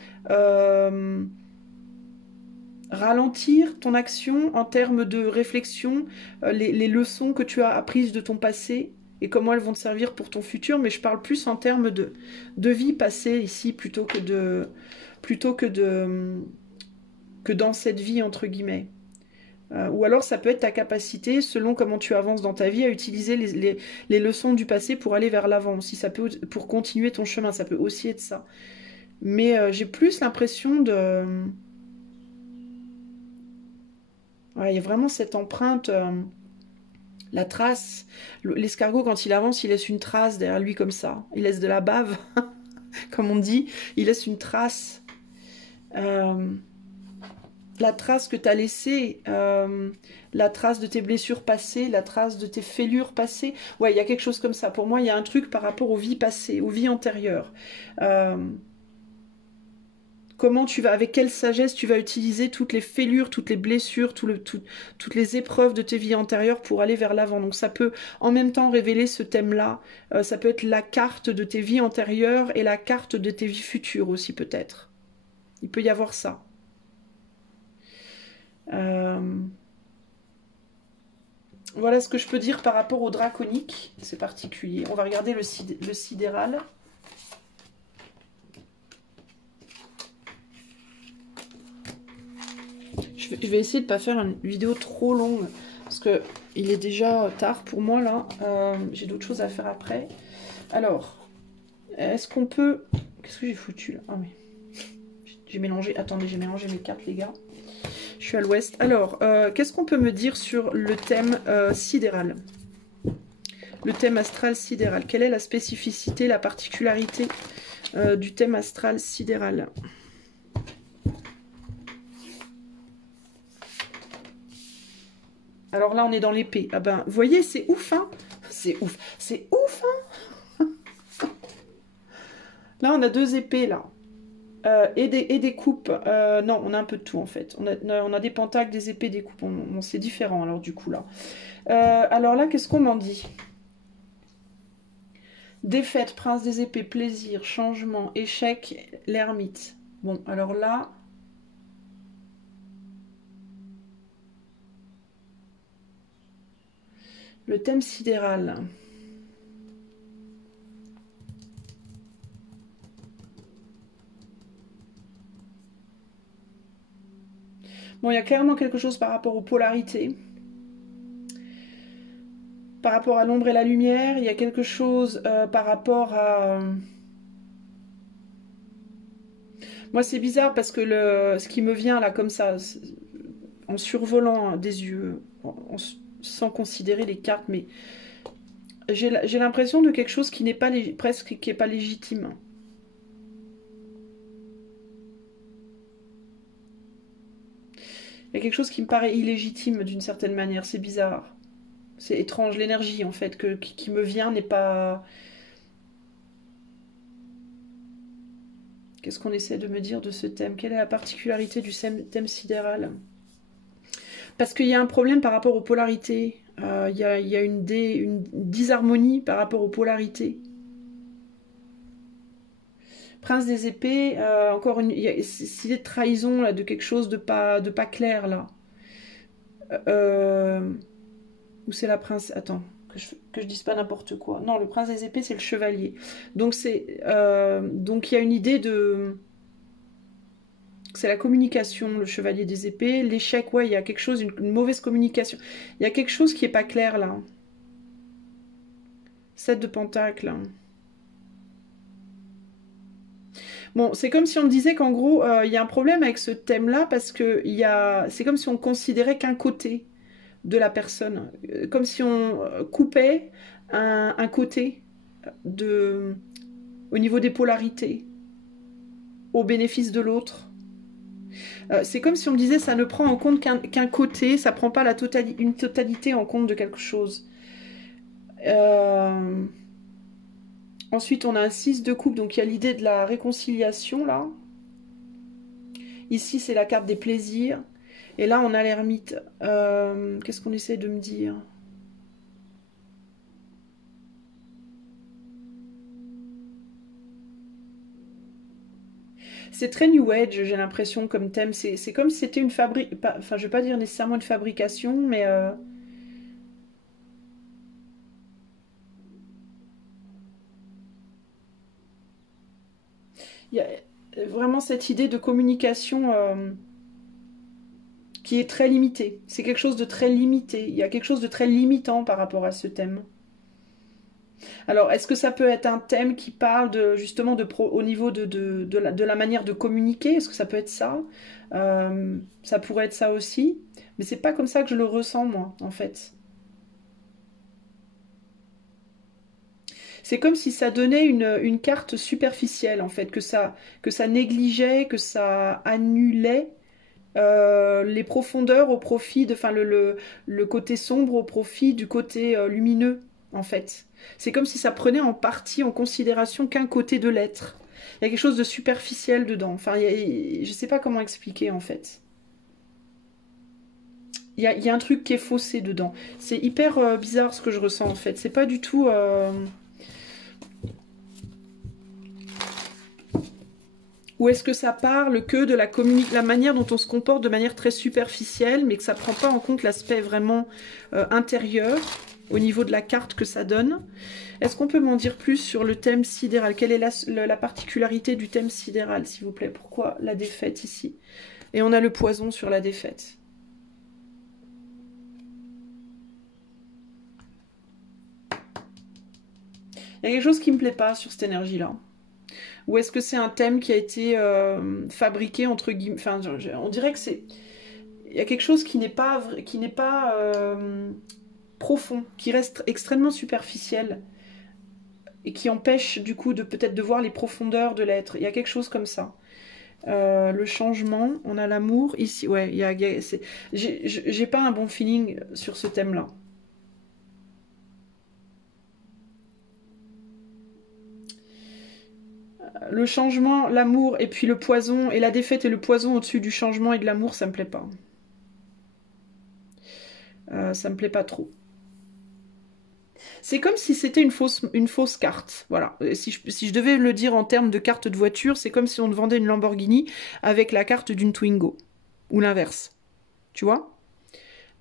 ralentir ton action en termes de réflexion, les leçons que tu as apprises de ton passé et comment elles vont te servir pour ton futur, mais je parle plus en termes de vie passée ici plutôt que dans cette vie entre guillemets. Ou alors ça peut être ta capacité, selon comment tu avances dans ta vie, à utiliser les leçons du passé pour aller vers l'avant aussi. Ça peut, pour continuer ton chemin, ça peut aussi être ça. Mais j'ai plus l'impression de... Ouais, il y a vraiment cette empreinte, la trace. L'escargot, quand il avance, il laisse une trace derrière lui comme ça. Il laisse de la bave, comme on dit. Il laisse une trace. La trace que tu as laissée, la trace de tes blessures passées, la trace de tes fêlures passées. Ouais, il y a quelque chose comme ça. Pour moi, il y a un truc par rapport aux vies passées, aux vies antérieures. Comment tu vas, avec quelle sagesse tu vas utiliser toutes les fêlures, toutes les blessures, toutes les épreuves de tes vies antérieures pour aller vers l'avant. Donc ça peut en même temps révéler ce thème-là. Ça peut être la carte de tes vies antérieures et la carte de tes vies futures aussi peut-être. Il peut y avoir ça. Voilà ce que je peux dire par rapport au draconique. C'est particulier. On va regarder le sidéral. Je vais essayer de ne pas faire une vidéo trop longue, parce que il est déjà tard pour moi, là. J'ai d'autres choses à faire après. Alors, est-ce qu'on peut... Qu'est-ce que j'ai foutu, là? Ah, mais... J'ai mélangé... Attendez, j'ai mélangé mes cartes, les gars. Je suis à l'ouest. Alors, qu'est-ce qu'on peut me dire sur le thème sidéral? Le thème astral sidéral. Quelle est la spécificité, la particularité du thème astral sidéral? Alors là, on est dans l'épée. Ah ben, vous voyez, c'est ouf, hein? C'est ouf. C'est ouf, hein? Là, on a 2 épées, là. Et des coupes. Non, on a un peu de tout, en fait. On a des pentacles, des épées, des coupes. Bon, c'est différent, alors, du coup, là. Alors là, qu'est-ce qu'on m'en dit? Défaite, prince des épées, plaisir, changement, échec, l'ermite. Bon, alors là... Le thème sidéral. Bon, il y a clairement quelque chose par rapport aux polarités. Par rapport à l'ombre et la lumière, il y a quelque chose par rapport à... Moi, c'est bizarre parce que ce qui me vient là, comme ça, en survolant des yeux, sans considérer les cartes, mais j'ai l'impression de quelque chose qui n'est pas presque qui est pas légitime. Il y a quelque chose qui me paraît illégitime d'une certaine manière, c'est bizarre. C'est étrange, l'énergie en fait qui me vient n'est pas... Qu'est-ce qu'on essaie de me dire de ce thème? Quelle est la particularité du thème sidéral? Parce qu'il y a un problème par rapport aux polarités. Il y a une disharmonie par rapport aux polarités. Prince des épées, encore une... C'est des trahisons là, de quelque chose de pas clair là. Ou c'est la princesse... Attends, que je dise pas n'importe quoi. Non, le prince des épées, c'est le chevalier. Donc donc il y a une idée de... C'est la communication, le chevalier des épées. L'échec, ouais, il y a quelque chose, une mauvaise communication. Il y a quelque chose qui est pas clair là. 7 de pentacles. Bon, c'est comme si on me disait qu'en gros, il y a un problème avec ce thème-là parce que c'est comme si on considérait qu'un côté de la personne. Comme si on coupait un côté au niveau des polarités, au bénéfice de l'autre. C'est comme si on me disait ça ne prend en compte qu'un côté, ça prend pas une totalité en compte de quelque chose. Ensuite, on a un 6 de coupe, donc il y a l'idée de la réconciliation, là. Ici, c'est la carte des plaisirs. Et là, on a l'ermite. Qu'est-ce qu'on essaie de me dire? C'est très New Age, j'ai l'impression, comme thème. C'est comme si c'était une fabrique... Enfin, je vais pas dire nécessairement une fabrication, mais... Il y a vraiment cette idée de communication qui est très limitée. C'est quelque chose de très limité. Il y a quelque chose de très limitant par rapport à ce thème. Alors, est-ce que ça peut être un thème qui parle justement au niveau de la manière de communiquer? Est-ce que ça peut être ça? Ça pourrait être ça aussi. Mais c'est pas comme ça que je le ressens, moi, en fait. C'est comme si ça donnait une carte superficielle, en fait, que ça négligeait, que ça annulait les profondeurs au profit enfin le côté sombre au profit du côté lumineux, en fait. C'est comme si ça prenait en partie en considération qu'un côté de l'être. Il y a quelque chose de superficiel dedans. Enfin, je sais pas comment expliquer, en fait. Il y a un truc qui est faussé dedans. C'est hyper bizarre ce que je ressens, en fait. C'est pas du tout... Ou est-ce que ça parle que de la manière dont on se comporte de manière très superficielle, mais que ça ne prend pas en compte l'aspect vraiment intérieur, au niveau de la carte que ça donne? Est-ce qu'on peut m'en dire plus sur le thème sidéral? Quelle est la particularité du thème sidéral, s'il vous plaît? Pourquoi la défaite ici? Et on a le poison sur la défaite. Il y a quelque chose qui me plaît pas sur cette énergie-là. Ou est-ce que c'est un thème qui a été fabriqué entre guillemets... Enfin, on dirait que c'est... Il y a quelque chose qui n'est pas profond, qui reste extrêmement superficiel et qui empêche du coup de peut-être de voir les profondeurs de l'être. Il y a quelque chose comme ça. Le changement, on a l'amour ici. Ouais, j'ai pas un bon feeling sur ce thème-là. Le changement, l'amour et puis le poison et la défaite et le poison au-dessus du changement et de l'amour, ça me plaît pas. Ça me plaît pas trop. C'est comme si c'était une fausse carte. Voilà. Si je devais le dire en termes de carte de voiture, c'est comme si on te vendait une Lamborghini avec la carte d'une Twingo. Ou l'inverse. Tu vois?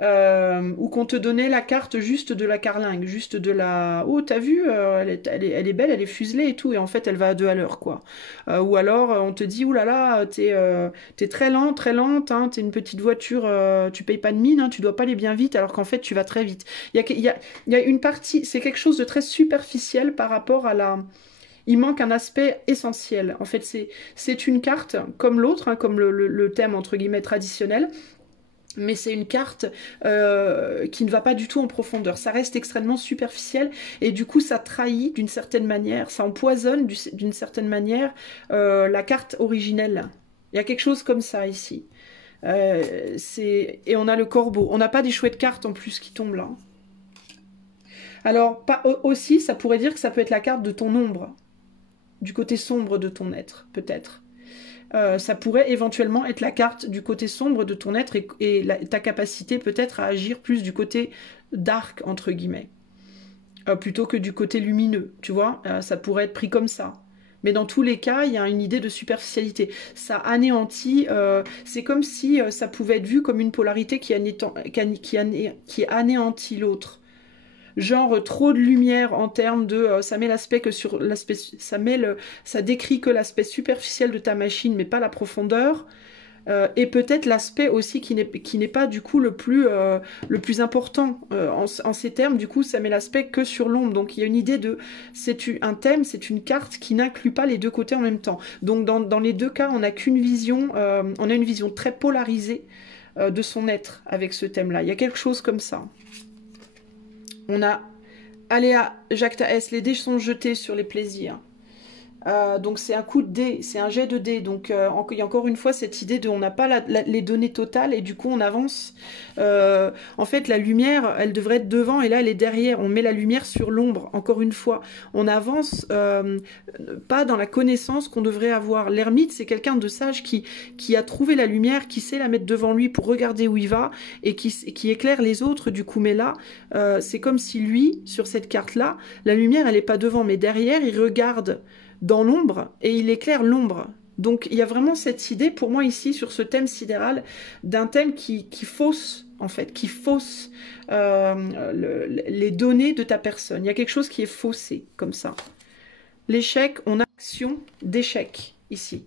Ou qu'on te donnait la carte juste de la carlingue, juste de la... Oh, t'as vu, elle est belle, elle est fuselée et tout, et en fait, elle va à 2 à l'heure, quoi. Ou alors, on te dit, oulala, t'es très lente, hein, t'es une petite voiture, tu payes pas de mine, hein, tu dois pas aller bien vite, alors qu'en fait, tu vas très vite. Il y a une partie, c'est quelque chose de très superficiel par rapport à la... Il manque un aspect essentiel. En fait, c'est une carte comme l'autre, hein, comme le thème, entre guillemets, traditionnel, mais c'est une carte qui ne va pas du tout en profondeur. Ça reste extrêmement superficiel et du coup ça trahit d'une certaine manière, ça empoisonne d'une certaine manière la carte originelle. Il y a quelque chose comme ça ici. Et on a le corbeau. On n'a pas des chouettes cartes en plus qui tombent là. Alors aussi, ça pourrait dire que ça peut être la carte de ton ombre, du côté sombre de ton être, peut-être. Ça pourrait éventuellement être la carte du côté sombre de ton être et ta capacité peut-être à agir plus du côté dark, entre guillemets, plutôt que du côté lumineux, tu vois, ça pourrait être pris comme ça. Mais dans tous les cas, il y a une idée de superficialité. Ça anéantit, c'est comme si ça pouvait être vu comme une polarité qui anéantit l'autre. Genre trop de lumière en termes de ça met l'aspect que sur l'aspect ça décrit que l'aspect superficiel de ta machine mais pas la profondeur et peut-être l'aspect aussi qui n'est pas du coup le plus important en ces termes. Du coup ça met l'aspect que sur l'ombre, donc il y a une idée de un thème, c'est une carte qui n'inclut pas les deux côtés en même temps, donc dans les deux cas on n'a qu'une vision, on a une vision très polarisée de son être avec ce thème là. Il y a quelque chose comme ça. On a Aléa, Jacta S, les dés sont jetés sur les plaisirs. Donc c'est un coup de dé, c'est un jet de dé. Donc il y a encore une fois cette idée de on n'a pas les données totales et du coup on avance. En fait la lumière elle devrait être devant et là elle est derrière. On met la lumière sur l'ombre. Encore une fois, on avance pas dans la connaissance qu'on devrait avoir. L'ermite c'est quelqu'un de sage qui a trouvé la lumière, qui sait la mettre devant lui pour regarder où il va et qui éclaire les autres du coup. Mais là c'est comme si lui sur cette carte là, la lumière elle est pas devant mais derrière il regarde dans l'ombre et il éclaire l'ombre. Donc il y a vraiment cette idée pour moi ici sur ce thème sidéral d'un thème qui fausse en fait, qui fausse les données de ta personne. Il y a quelque chose qui est faussé comme ça. L'échec, on a action d'échec ici,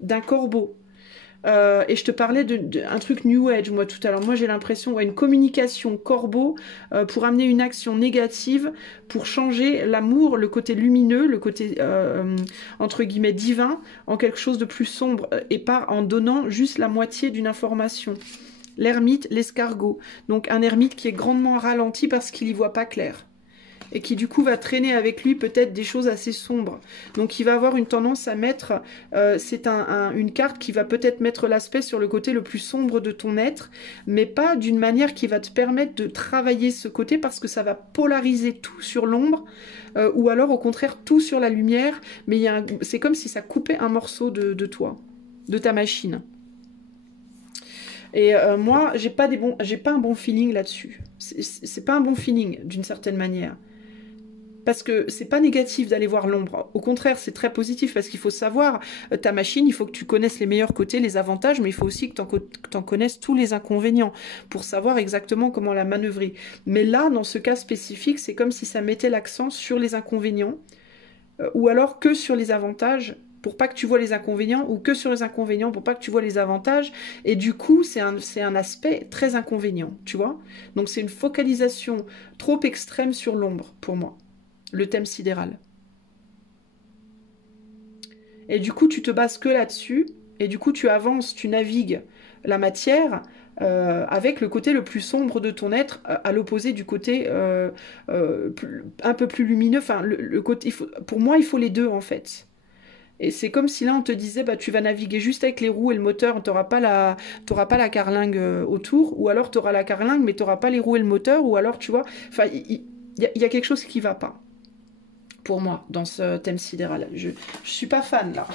d'un corbeau. Et je te parlais d'un truc New Age, moi, tout à l'heure. Moi, j'ai l'impression, une communication corbeau pour amener une action négative, pour changer l'amour, le côté lumineux, le côté, entre guillemets, divin, en quelque chose de plus sombre, et pas en donnant juste la moitié d'une information. L'ermite, l'escargot. Donc, un ermite qui est grandement ralenti parce qu'il y voit pas clair. Et qui du coup va traîner avec lui peut-être des choses assez sombres. Donc il va avoir une tendance à mettre, c'est une carte qui va peut-être mettre l'aspect sur le côté le plus sombre de ton être, mais pas d'une manière qui va te permettre de travailler ce côté parce que ça va polariser tout sur l'ombre, ou alors au contraire tout sur la lumière, mais c'est comme si ça coupait un morceau de toi, de ta machine. Et moi, j'ai pas un bon feeling là-dessus. C'est pas un bon feeling d'une certaine manière. Parce que c'est pas négatif d'aller voir l'ombre. Au contraire, c'est très positif parce qu'il faut savoir ta machine, il faut que tu connaisses les meilleurs côtés, les avantages, mais il faut aussi que tu en connaisses tous les inconvénients pour savoir exactement comment la manœuvrer. Mais là, dans ce cas spécifique, c'est comme si ça mettait l'accent sur les inconvénients ou alors que sur les avantages pour pas que tu vois les inconvénients, ou que sur les inconvénients pour pas que tu vois les avantages. Et du coup, c'est un aspect très inconvénient, tu vois. Donc c'est une focalisation trop extrême sur l'ombre, pour moi, le thème sidéral. Et du coup, tu te bases que là-dessus, et du coup, tu avances, tu navigues la matière avec le côté le plus sombre de ton être, à l'opposé du côté un peu plus lumineux. Enfin, le côté, pour moi, il faut les deux, en fait. Et c'est comme si là, on te disait, bah, tu vas naviguer juste avec les roues et le moteur, t'auras pas la carlingue autour, ou alors tu auras la carlingue, mais tu n'auras pas les roues et le moteur, ou alors, tu vois, enfin, il y a quelque chose qui va pas, pour moi, dans ce thème sidéral. Je suis pas fan, là.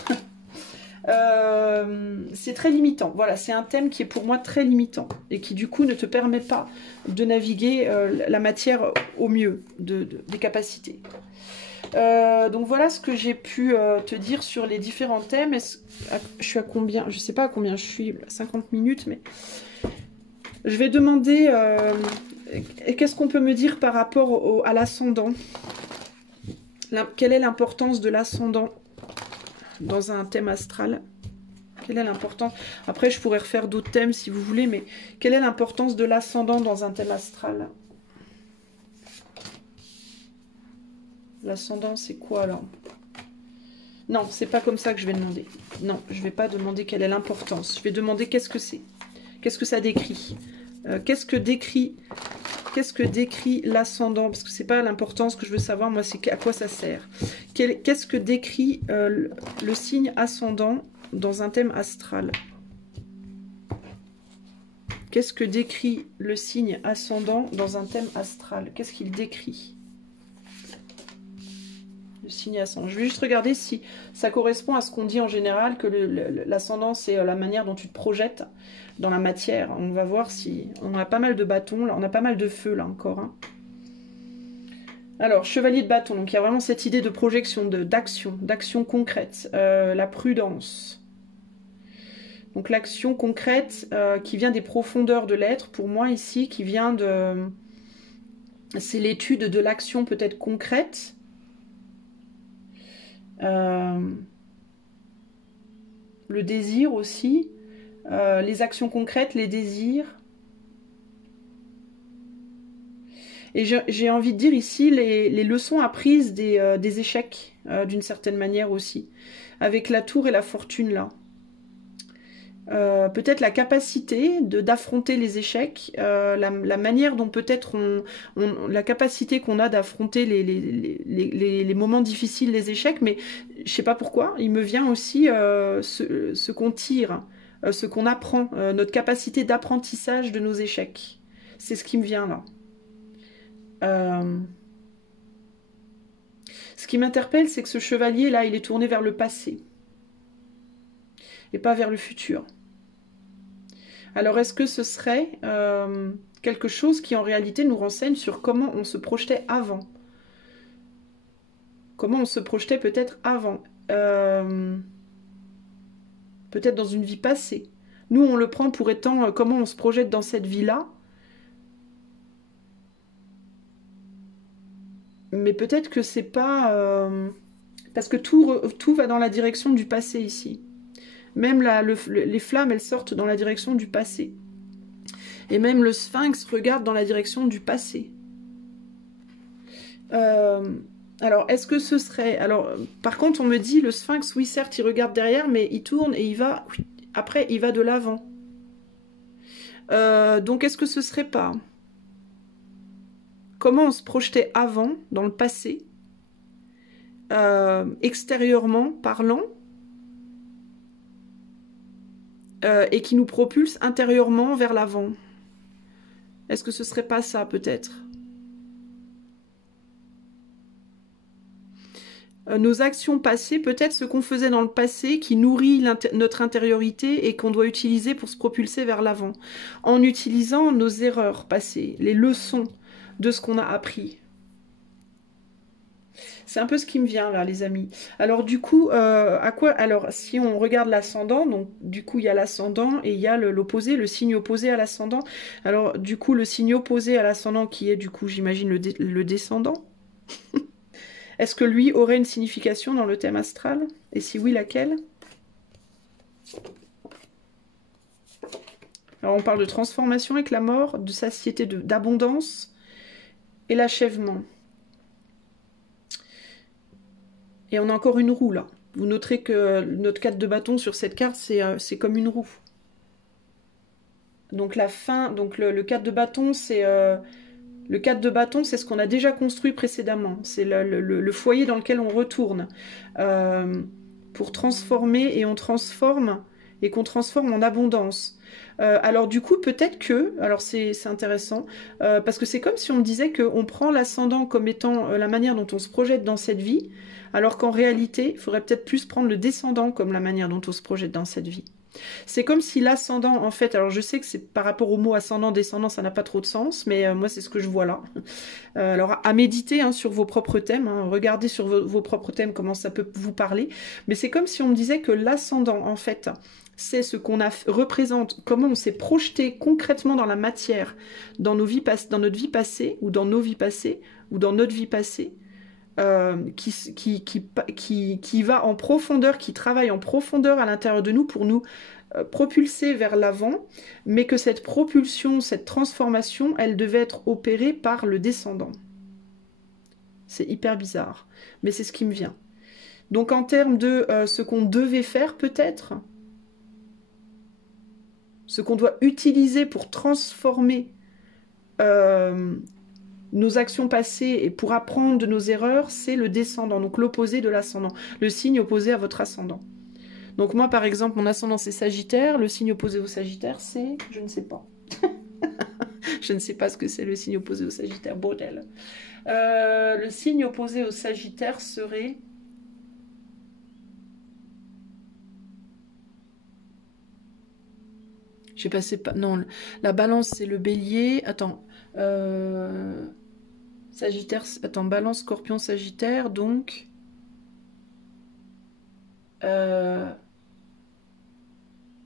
C'est très limitant. Voilà, c'est un thème qui est pour moi très limitant et qui du coup ne te permet pas de naviguer la matière au mieux des capacités. Donc voilà ce que j'ai pu te dire sur les différents thèmes. Je suis à combien? Je sais pas à combien je suis, 50 minutes, mais je vais demander qu'est-ce qu'on peut me dire par rapport à l'ascendant? Quelle est l'importance de l'ascendant dans un thème astral? Quelle est l'importance? Après, je pourrais refaire d'autres thèmes si vous voulez, mais quelle est l'importance de l'ascendant dans un thème astral? L'ascendant, c'est quoi alors? Non, c'est pas comme ça que je vais demander. Non, je vais pas demander quelle est l'importance. Je vais demander qu'est-ce que c'est. Qu'est-ce que ça décrit? Qu'est-ce que décrit l'ascendant? Parce que c'est pas l'importance que je veux savoir, moi, c'est à quoi ça sert. Qu'est-ce que décrit le signe ascendant dans un thème astral? Qu'est-ce que décrit le signe ascendant dans un thème astral? Qu'est-ce qu'il décrit? Le signe ascendant. Je vais juste regarder si ça correspond à ce qu'on dit en général, que l'ascendant, c'est la manière dont tu te projettes dans la matière. On va voir si... On a pas mal de bâtons, là. On a pas mal de feu, là, encore. Hein. Alors, chevalier de bâton. Donc, il y a vraiment cette idée de projection, d'action concrète. La prudence. Donc l'action concrète qui vient des profondeurs de l'être, pour moi ici, qui vient de... C'est l'étude de l'action peut-être concrète. Le désir aussi. Les actions concrètes, les désirs. Et j'ai envie de dire ici les leçons apprises des échecs, d'une certaine manière aussi. Avec la tour et la fortune là. Peut-être la capacité d'affronter les échecs, la manière dont peut-être la capacité qu'on a d'affronter les moments difficiles, les échecs, mais je sais pas pourquoi, il me vient aussi ce qu'on tire, ce qu'on apprend, notre capacité d'apprentissage de nos échecs. C'est ce qui me vient là. Ce qui m'interpelle, c'est que ce chevalier là, il est tourné vers le passé et pas vers le futur. Alors, est-ce que ce serait quelque chose qui, en réalité, nous renseigne sur comment on se projetait avant? Comment on se projetait peut-être avant? Peut-être dans une vie passée. Nous, on le prend pour étant comment on se projette dans cette vie-là. Mais peut-être que c'est pas... parce que tout va dans la direction du passé ici. Même les flammes, elles sortent dans la direction du passé. Et même le sphinx regarde dans la direction du passé. Alors, est-ce que ce serait... Alors, par contre, on me dit, le sphinx, oui, certes, il regarde derrière, mais il tourne et il va... Après, il va de l'avant. Donc, est-ce que ce serait pas... Comment on se projetait avant, dans le passé, extérieurement parlant, et qui nous propulse intérieurement vers l'avant? Est-ce que ce serait pas ça, peut-être? Nos actions passées, peut-être ce qu'on faisait dans le passé qui nourrit notre intériorité et qu'on doit utiliser pour se propulser vers l'avant, en utilisant nos erreurs passées, les leçons de ce qu'on a appris. C'est un peu ce qui me vient là, les amis. Alors du coup, à quoi? Alors si on regarde l'ascendant, donc du coup il y a l'ascendant et il y a l'opposé, le signe opposé à l'ascendant. Alors du coup le signe opposé à l'ascendant qui est du coup j'imagine le descendant. Est-ce que lui aurait une signification dans le thème astral? Et si oui, laquelle? Alors on parle de transformation avec la mort, de satiété, d'abondance et l'achèvement. Et on a encore une roue là. Vous noterez que notre 4 de bâton sur cette carte, c'est comme une roue. Donc la fin, donc le 4 de bâton, c'est le 4 de bâton, c'est ce qu'on a déjà construit précédemment. C'est le foyer dans lequel on retourne pour transformer, et on transforme, et qu'on transforme en abondance. Alors du coup, peut-être que, alors c'est intéressant, parce que c'est comme si on me disait qu'on prend l'ascendant comme étant la manière dont on se projette dans cette vie, alors qu'en réalité, il faudrait peut-être plus prendre le descendant comme la manière dont on se projette dans cette vie. C'est comme si l'ascendant, en fait, alors je sais que c'est par rapport au mot ascendant, descendant, ça n'a pas trop de sens, mais moi c'est ce que je vois là. Alors à méditer hein, sur vos propres thèmes, hein, regardez sur vos propres thèmes comment ça peut vous parler, mais c'est comme si on me disait que l'ascendant, en fait, c'est ce qu'on représente, comment on s'est projeté concrètement dans la matière, dans nos vies dans notre vie passée, ou dans nos vies passées, ou dans notre vie passée, qui va en profondeur, qui travaille en profondeur à l'intérieur de nous pour nous propulser vers l'avant, mais que cette propulsion, cette transformation, elle devait être opérée par le descendant. C'est hyper bizarre, mais c'est ce qui me vient. Donc en termes de ce qu'on devait faire peut-être, ce qu'on doit utiliser pour transformer nos actions passées et pour apprendre de nos erreurs, c'est le descendant, donc l'opposé de l'ascendant, le signe opposé à votre ascendant. Donc moi, par exemple, mon ascendant, c'est Sagittaire. Le signe opposé au Sagittaire, c'est... Je ne sais pas. Je ne sais pas ce que c'est le signe opposé au Sagittaire. Bordel. Le signe opposé au Sagittaire serait... J'ai passé pas... Non, la Balance, c'est le Bélier. Attends. Sagittaire... Attends, Balance, Scorpion, Sagittaire, donc...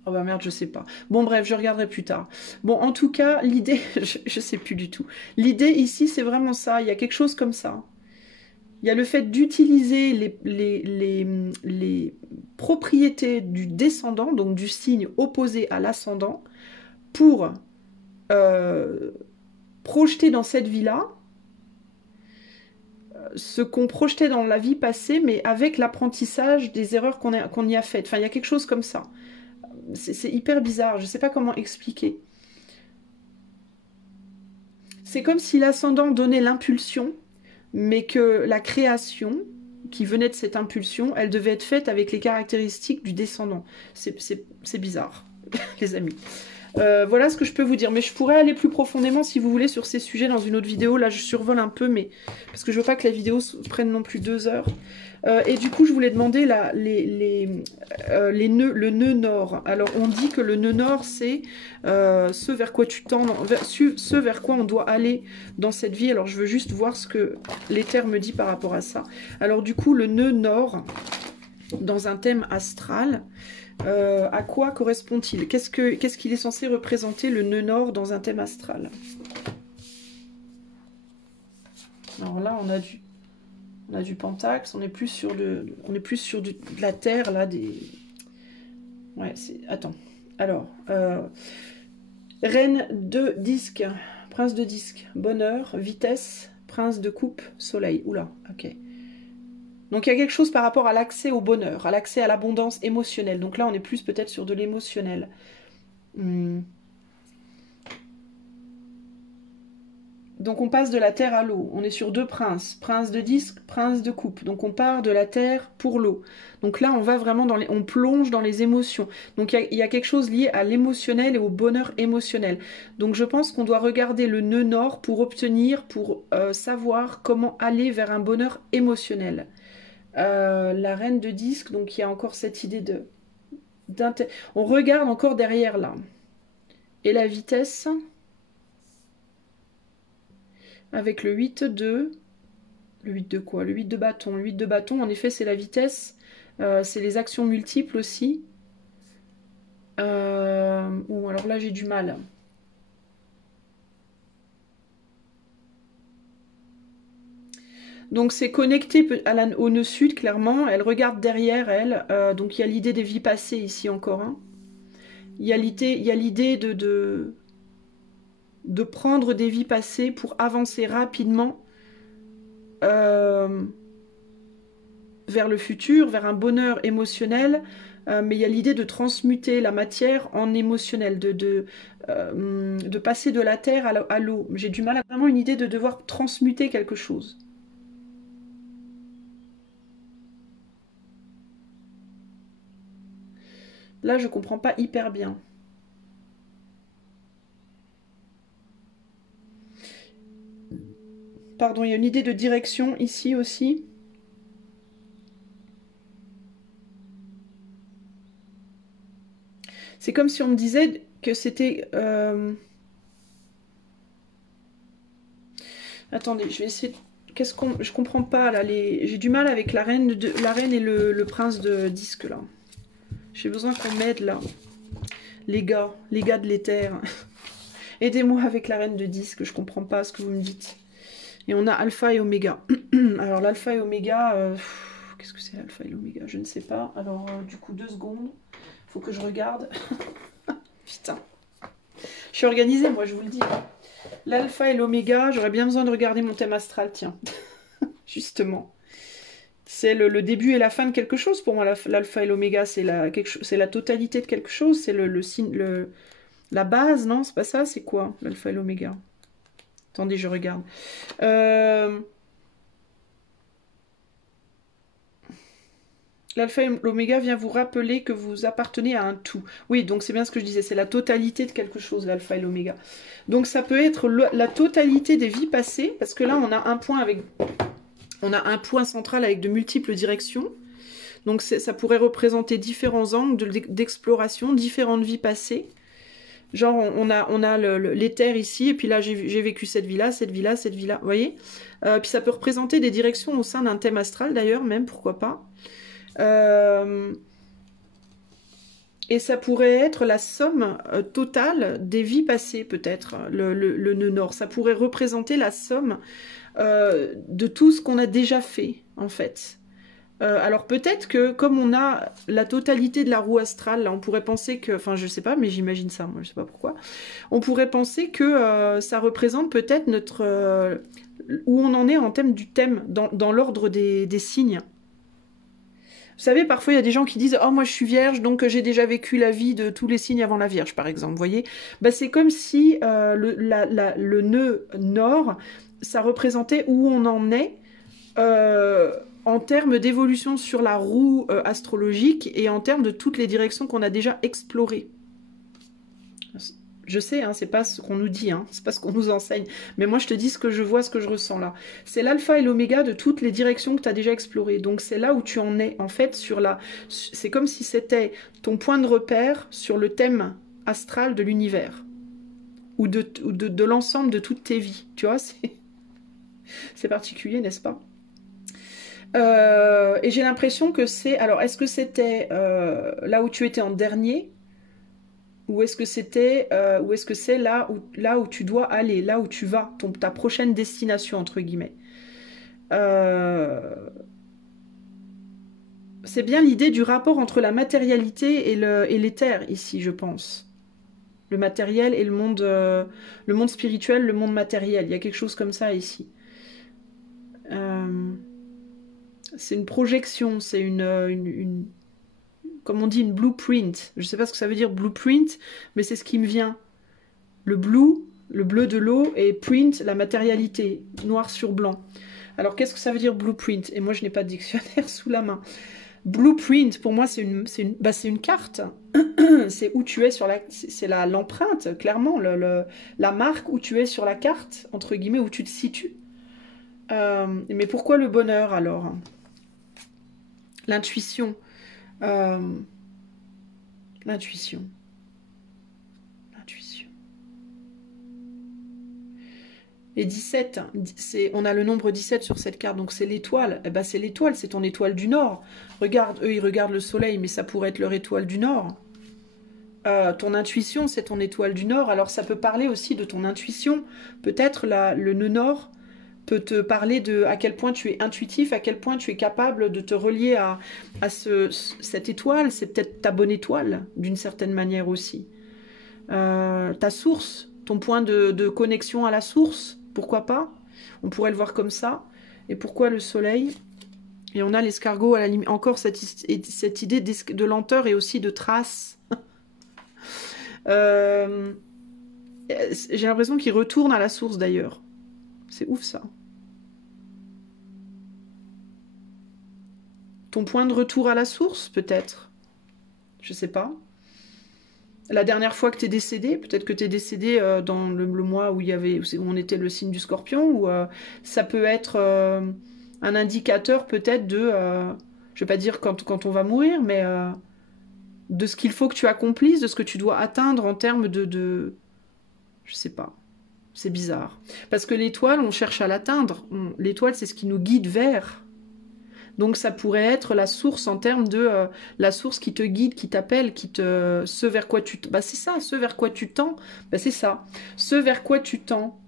Oh bah merde, je sais pas. Bon bref, je regarderai plus tard. Bon, en tout cas, l'idée, je sais plus du tout. L'idée ici, c'est vraiment ça. Il y a quelque chose comme ça. Il y a le fait d'utiliser les propriétés du descendant, donc du signe opposé à l'ascendant, pour projeter dans cette vie-là ce qu'on projetait dans la vie passée, mais avec l'apprentissage des erreurs qu'on y a faites. Enfin, il y a quelque chose comme ça. C'est hyper bizarre, je ne sais pas comment expliquer. C'est comme si l'ascendant donnait l'impulsion, mais que la création qui venait de cette impulsion, elle devait être faite avec les caractéristiques du descendant. C'est bizarre, les amis. Voilà ce que je peux vous dire. Mais je pourrais aller plus profondément si vous voulez sur ces sujets dans une autre vidéo. Là, je survole un peu, mais parce que je veux pas que la vidéo prenne non plus 2 heures. Et du coup, je voulais demander le nœud nord. Alors, on dit que le nœud nord, c'est ce vers quoi tu tends, ce vers quoi on doit aller dans cette vie. Alors, je veux juste voir ce que l'éther me dit par rapport à ça. Alors, du coup, le nœud nord, dans un thème astral, à quoi correspond-il? Qu'est-ce qu'il est censé représenter, le nœud nord, dans un thème astral? Alors là, on a du pentacle, on est plus sur de la terre, là, des... Ouais, c'est... Attends. Alors, reine de disque, prince de disque, bonheur, vitesse, prince de coupe, soleil. Oula, ok. Donc il y a quelque chose par rapport à l'accès au bonheur, à l'accès à l'abondance émotionnelle. Donc là, on est plus peut-être sur de l'émotionnel. Donc on passe de la terre à l'eau. On est sur 2 princes. Prince de disque, prince de coupe. Donc on part de la terre pour l'eau. Donc là, on va vraiment on plonge dans les émotions. Donc il y a quelque chose lié à l'émotionnel et au bonheur émotionnel. Donc je pense qu'on doit regarder le nœud nord pour savoir comment aller vers un bonheur émotionnel. La reine de disque, donc il y a encore cette idée on regarde encore derrière là. Et la vitesse... Avec le 8-2, le 8 de quoi? Le 8 de bâton. Le 8 de bâton, en effet, c'est la vitesse. C'est les actions multiples aussi. Alors là, j'ai du mal. Donc c'est connecté au nœud sud, clairement. Elle regarde derrière elle. Donc il y a l'idée des vies passées ici encore. Hein. Il y a l'idée de prendre des vies passées pour avancer rapidement vers le futur, vers un bonheur émotionnel. Mais il y a l'idée de transmuter la matière en émotionnel, de passer de la terre à l'eau. J'ai du mal à vraiment une idée de devoir transmuter quelque chose. Là, je comprends pas hyper bien. Pardon, il y a une idée de direction ici aussi. C'est comme si on me disait que c'était... Attendez, je vais essayer... Qu'est-ce qu'on... Je comprends pas, là. J'ai du mal avec la reine et le prince de disque, là. J'ai besoin qu'on m'aide, là. Les gars de l'éther. Aidez-moi avec la reine de disque, je comprends pas ce que vous me dites. Et on a alpha et oméga. Alors, l'alpha et oméga... Qu'est-ce que c'est l'alpha et l'oméga? Je ne sais pas. Alors, du coup, 2 secondes. Faut que je regarde. Putain. Je suis organisée, moi, je vous le dis. L'alpha et l'oméga, j'aurais bien besoin de regarder mon thème astral, tiens. Justement. C'est le début et la fin de quelque chose pour moi, l'alpha et l'oméga. C'est la totalité de quelque chose. C'est la base, non? C'est pas ça? C'est quoi, l'alpha et l'oméga? Attendez, je regarde. L'alpha et l'oméga vient vous rappeler que vous appartenez à un tout. Oui, donc c'est bien ce que je disais, c'est la totalité de quelque chose, l'alpha et l'oméga. Donc ça peut être la totalité des vies passées, parce que là on a un point central avec de multiples directions. Donc ça pourrait représenter différents angles d'exploration, différentes vies passées. Genre on a l'éther ici, et puis là j'ai vécu cette vie-là, cette vie-là, cette vie-là, vous voyez. Puis ça peut représenter des directions au sein d'un thème astral d'ailleurs, même, pourquoi pas. Et ça pourrait être la somme totale des vies passées, peut-être, le nœud nord. Ça pourrait représenter la somme de tout ce qu'on a déjà fait, en fait. Alors peut-être que, comme on a la totalité de la roue astrale, là, on pourrait penser que... Enfin, je sais pas, mais j'imagine ça, moi, je sais pas pourquoi. On pourrait penser que ça représente peut-être notre... où on en est en termes du thème, dans l'ordre des signes. Vous savez, parfois, il y a des gens qui disent « Oh, moi, je suis vierge, donc j'ai déjà vécu la vie de tous les signes avant la Vierge, par exemple. » Vous voyez, bah, c'est comme si le nœud nord, ça représentait où on en est en termes d'évolution sur la roue astrologique et en termes de toutes les directions qu'on a déjà explorées. Je sais, hein, c'est pas ce qu'on nous dit, hein, c'est pas ce qu'on nous enseigne. Mais moi, je te dis ce que je vois, ce que je ressens là. C'est l'alpha et l'oméga de toutes les directions que tu as déjà explorées. Donc, c'est là où tu en es, en fait, c'est comme si c'était ton point de repère sur le thème astral de l'univers. Ou de l'ensemble de toutes tes vies. Tu vois, c'est particulier, n'est-ce pas? Et j'ai l'impression que c'est... Alors, est-ce que c'était là où tu étais en dernier ? Ou est-ce que c'est là où tu dois aller, là où tu vas, ta prochaine destination, entre guillemets. C'est bien l'idée du rapport entre la matérialité et l'éther, ici, je pense. Le matériel et le monde spirituel, le monde matériel. Il y a quelque chose comme ça, ici. C'est une projection, c'est comme on dit, une blueprint. Je ne sais pas ce que ça veut dire blueprint, mais c'est ce qui me vient. Le blue de l'eau, et print, la matérialité, noir sur blanc. Alors, qu'est-ce que ça veut dire blueprint? Et moi, je n'ai pas de dictionnaire sous la main. Blueprint, pour moi, c'est une carte. C'est où tu es sur c'est l'empreinte, clairement, la marque où tu es sur la carte, entre guillemets, où tu te situes. Mais pourquoi le bonheur, alors? L'intuition. L'intuition. Et 17, on a le nombre 17 sur cette carte, donc c'est l'étoile. Eh ben c'est l'étoile, c'est ton étoile du Nord. Regarde, eux, ils regardent le soleil, mais ça pourrait être leur étoile du Nord. Ton intuition, c'est ton étoile du Nord. Alors ça peut parler aussi de ton intuition. Peut-être le nœud Nord peut te parler de à quel point tu es intuitif, à quel point tu es capable de te relier à cette étoile. C'est peut-être ta bonne étoile, d'une certaine manière aussi. Ta source, ton point de connexion à la source, pourquoi pas? On pourrait le voir comme ça. Et pourquoi le soleil? Et on a l'escargot à la limite. Encore cette idée de lenteur et aussi de trace. J'ai l'impression qu'il retourne à la source d'ailleurs. C'est ouf ça. Ton point de retour à la source, peut-être. Je sais pas. La dernière fois que tu es décédé, peut-être que tu es décédé dans le mois où on était le signe du scorpion, ou ça peut être un indicateur peut-être de, je vais pas dire quand on va mourir, mais de ce qu'il faut que tu accomplisses, de ce que tu dois atteindre en termes je sais pas. C'est bizarre. Parce que l'étoile, on cherche à l'atteindre. L'étoile, c'est ce qui nous guide vers. Donc ça pourrait être la source en termes de la source qui te guide, qui t'appelle, ce vers quoi tu bah c'est ça, ce vers quoi tu tends, bah c'est ça, ce vers quoi tu tends.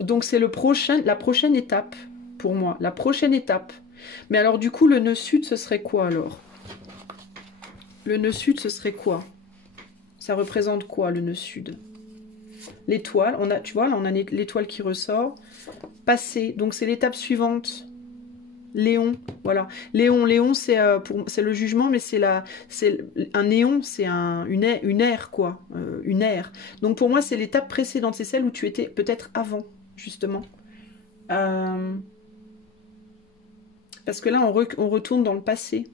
Donc c'est la prochaine étape pour moi, la prochaine étape. Mais alors du coup le nœud sud ce serait quoi alors? Le nœud sud ce serait quoi? Ça représente quoi le nœud sud? L'étoile, tu vois là on a l'étoile qui ressort. Passé, donc c'est l'étape suivante. Léon, voilà. Léon, c'est le jugement, mais c'est un néon, c'est une ère, quoi. Une ère. Donc pour moi, c'est l'étape précédente, c'est celle où tu étais peut-être avant, justement. Parce que là, on retourne dans le passé.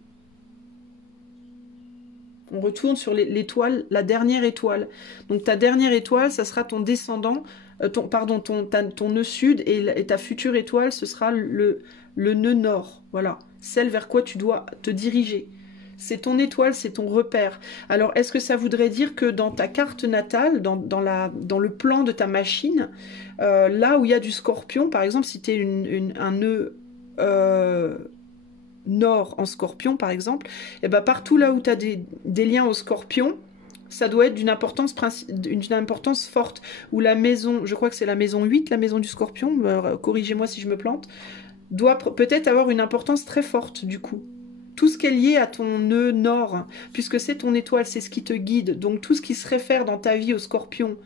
On retourne sur l'étoile, la dernière étoile. Donc ta dernière étoile, ça sera ton descendant, ton nœud sud, et ta future étoile, ce sera le nœud nord. Voilà, celle vers quoi tu dois te diriger. C'est ton étoile, c'est ton repère. Alors, est-ce que ça voudrait dire que dans ta carte natale, dans le plan de ta machine, là où il y a du scorpion, par exemple, si tu es un nœud nord en scorpion, par exemple, et ben partout là où tu as des liens au scorpion, ça doit être d'une importance forte. Ou la maison, je crois que c'est la maison 8, la maison du scorpion, corrigez-moi si je me plante, doit peut-être avoir une importance très forte du coup. Tout ce qui est lié à ton nœud nord, puisque c'est ton étoile, c'est ce qui te guide. Donc tout ce qui se réfère dans ta vie au scorpion,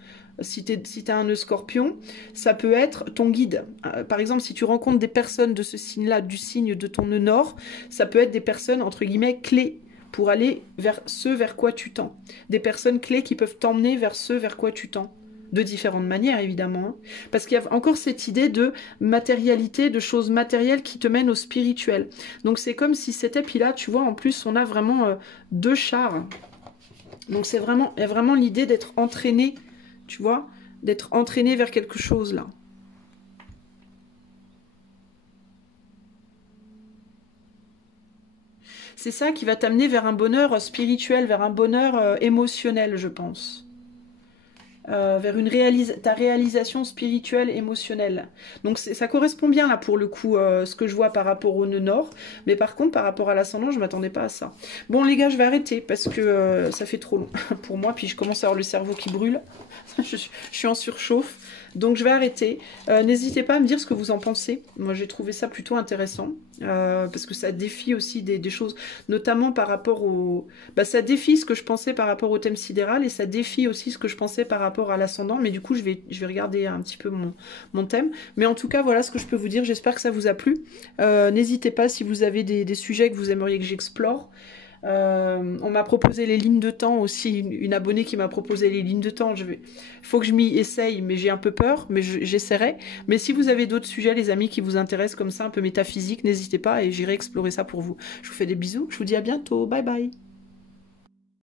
si tu as un nœud scorpion, ça peut être ton guide. Par exemple, si tu rencontres des personnes de ce signe-là, du signe de ton nœud nord, ça peut être des personnes, entre guillemets, clés pour aller vers ce vers quoi tu tends. Des personnes clés qui peuvent t'emmener vers ce vers quoi tu tends. De différentes manières, évidemment. Hein. Parce qu'il y a encore cette idée de matérialité, de choses matérielles qui te mènent au spirituel. Donc c'est comme si c'était, puis là, tu vois, en plus, on a vraiment deux chars. Donc c'est vraiment l'idée d'être entraîné, tu vois, d'être entraîné vers quelque chose, là. C'est ça qui va t'amener vers un bonheur spirituel, vers un bonheur émotionnel, je pense. Vers ta réalisation spirituelle, émotionnelle. Donc ça correspond bien là pour le coup, ce que je vois par rapport au nœud nord, mais par contre par rapport à l'ascendant, je m'attendais pas à ça. Bon les gars, je vais arrêter parce que ça fait trop long pour moi, puis je commence à avoir le cerveau qui brûle, je suis en surchauffe, donc je vais arrêter. N'hésitez pas à me dire ce que vous en pensez, moi j'ai trouvé ça plutôt intéressant, parce que ça défie aussi des choses, notamment par rapport au... Bah, ça défie ce que je pensais par rapport au thème sidéral, et ça défie aussi ce que je pensais par rapport à l'ascendant, mais du coup je vais regarder un petit peu mon thème. Mais en tout cas, voilà ce que je peux vous dire, j'espère que ça vous a plu. N'hésitez pas si vous avez des sujets que vous aimeriez que j'explore. On m'a proposé les lignes de temps aussi, une abonnée qui m'a proposé les lignes de temps. Faut que je m'y essaye, mais j'ai un peu peur, mais j'essaierai. Mais si vous avez d'autres sujets, les amis, qui vous intéressent comme ça, un peu métaphysique, n'hésitez pas et j'irai explorer ça pour vous. Je vous fais des bisous, je vous dis à bientôt, bye bye.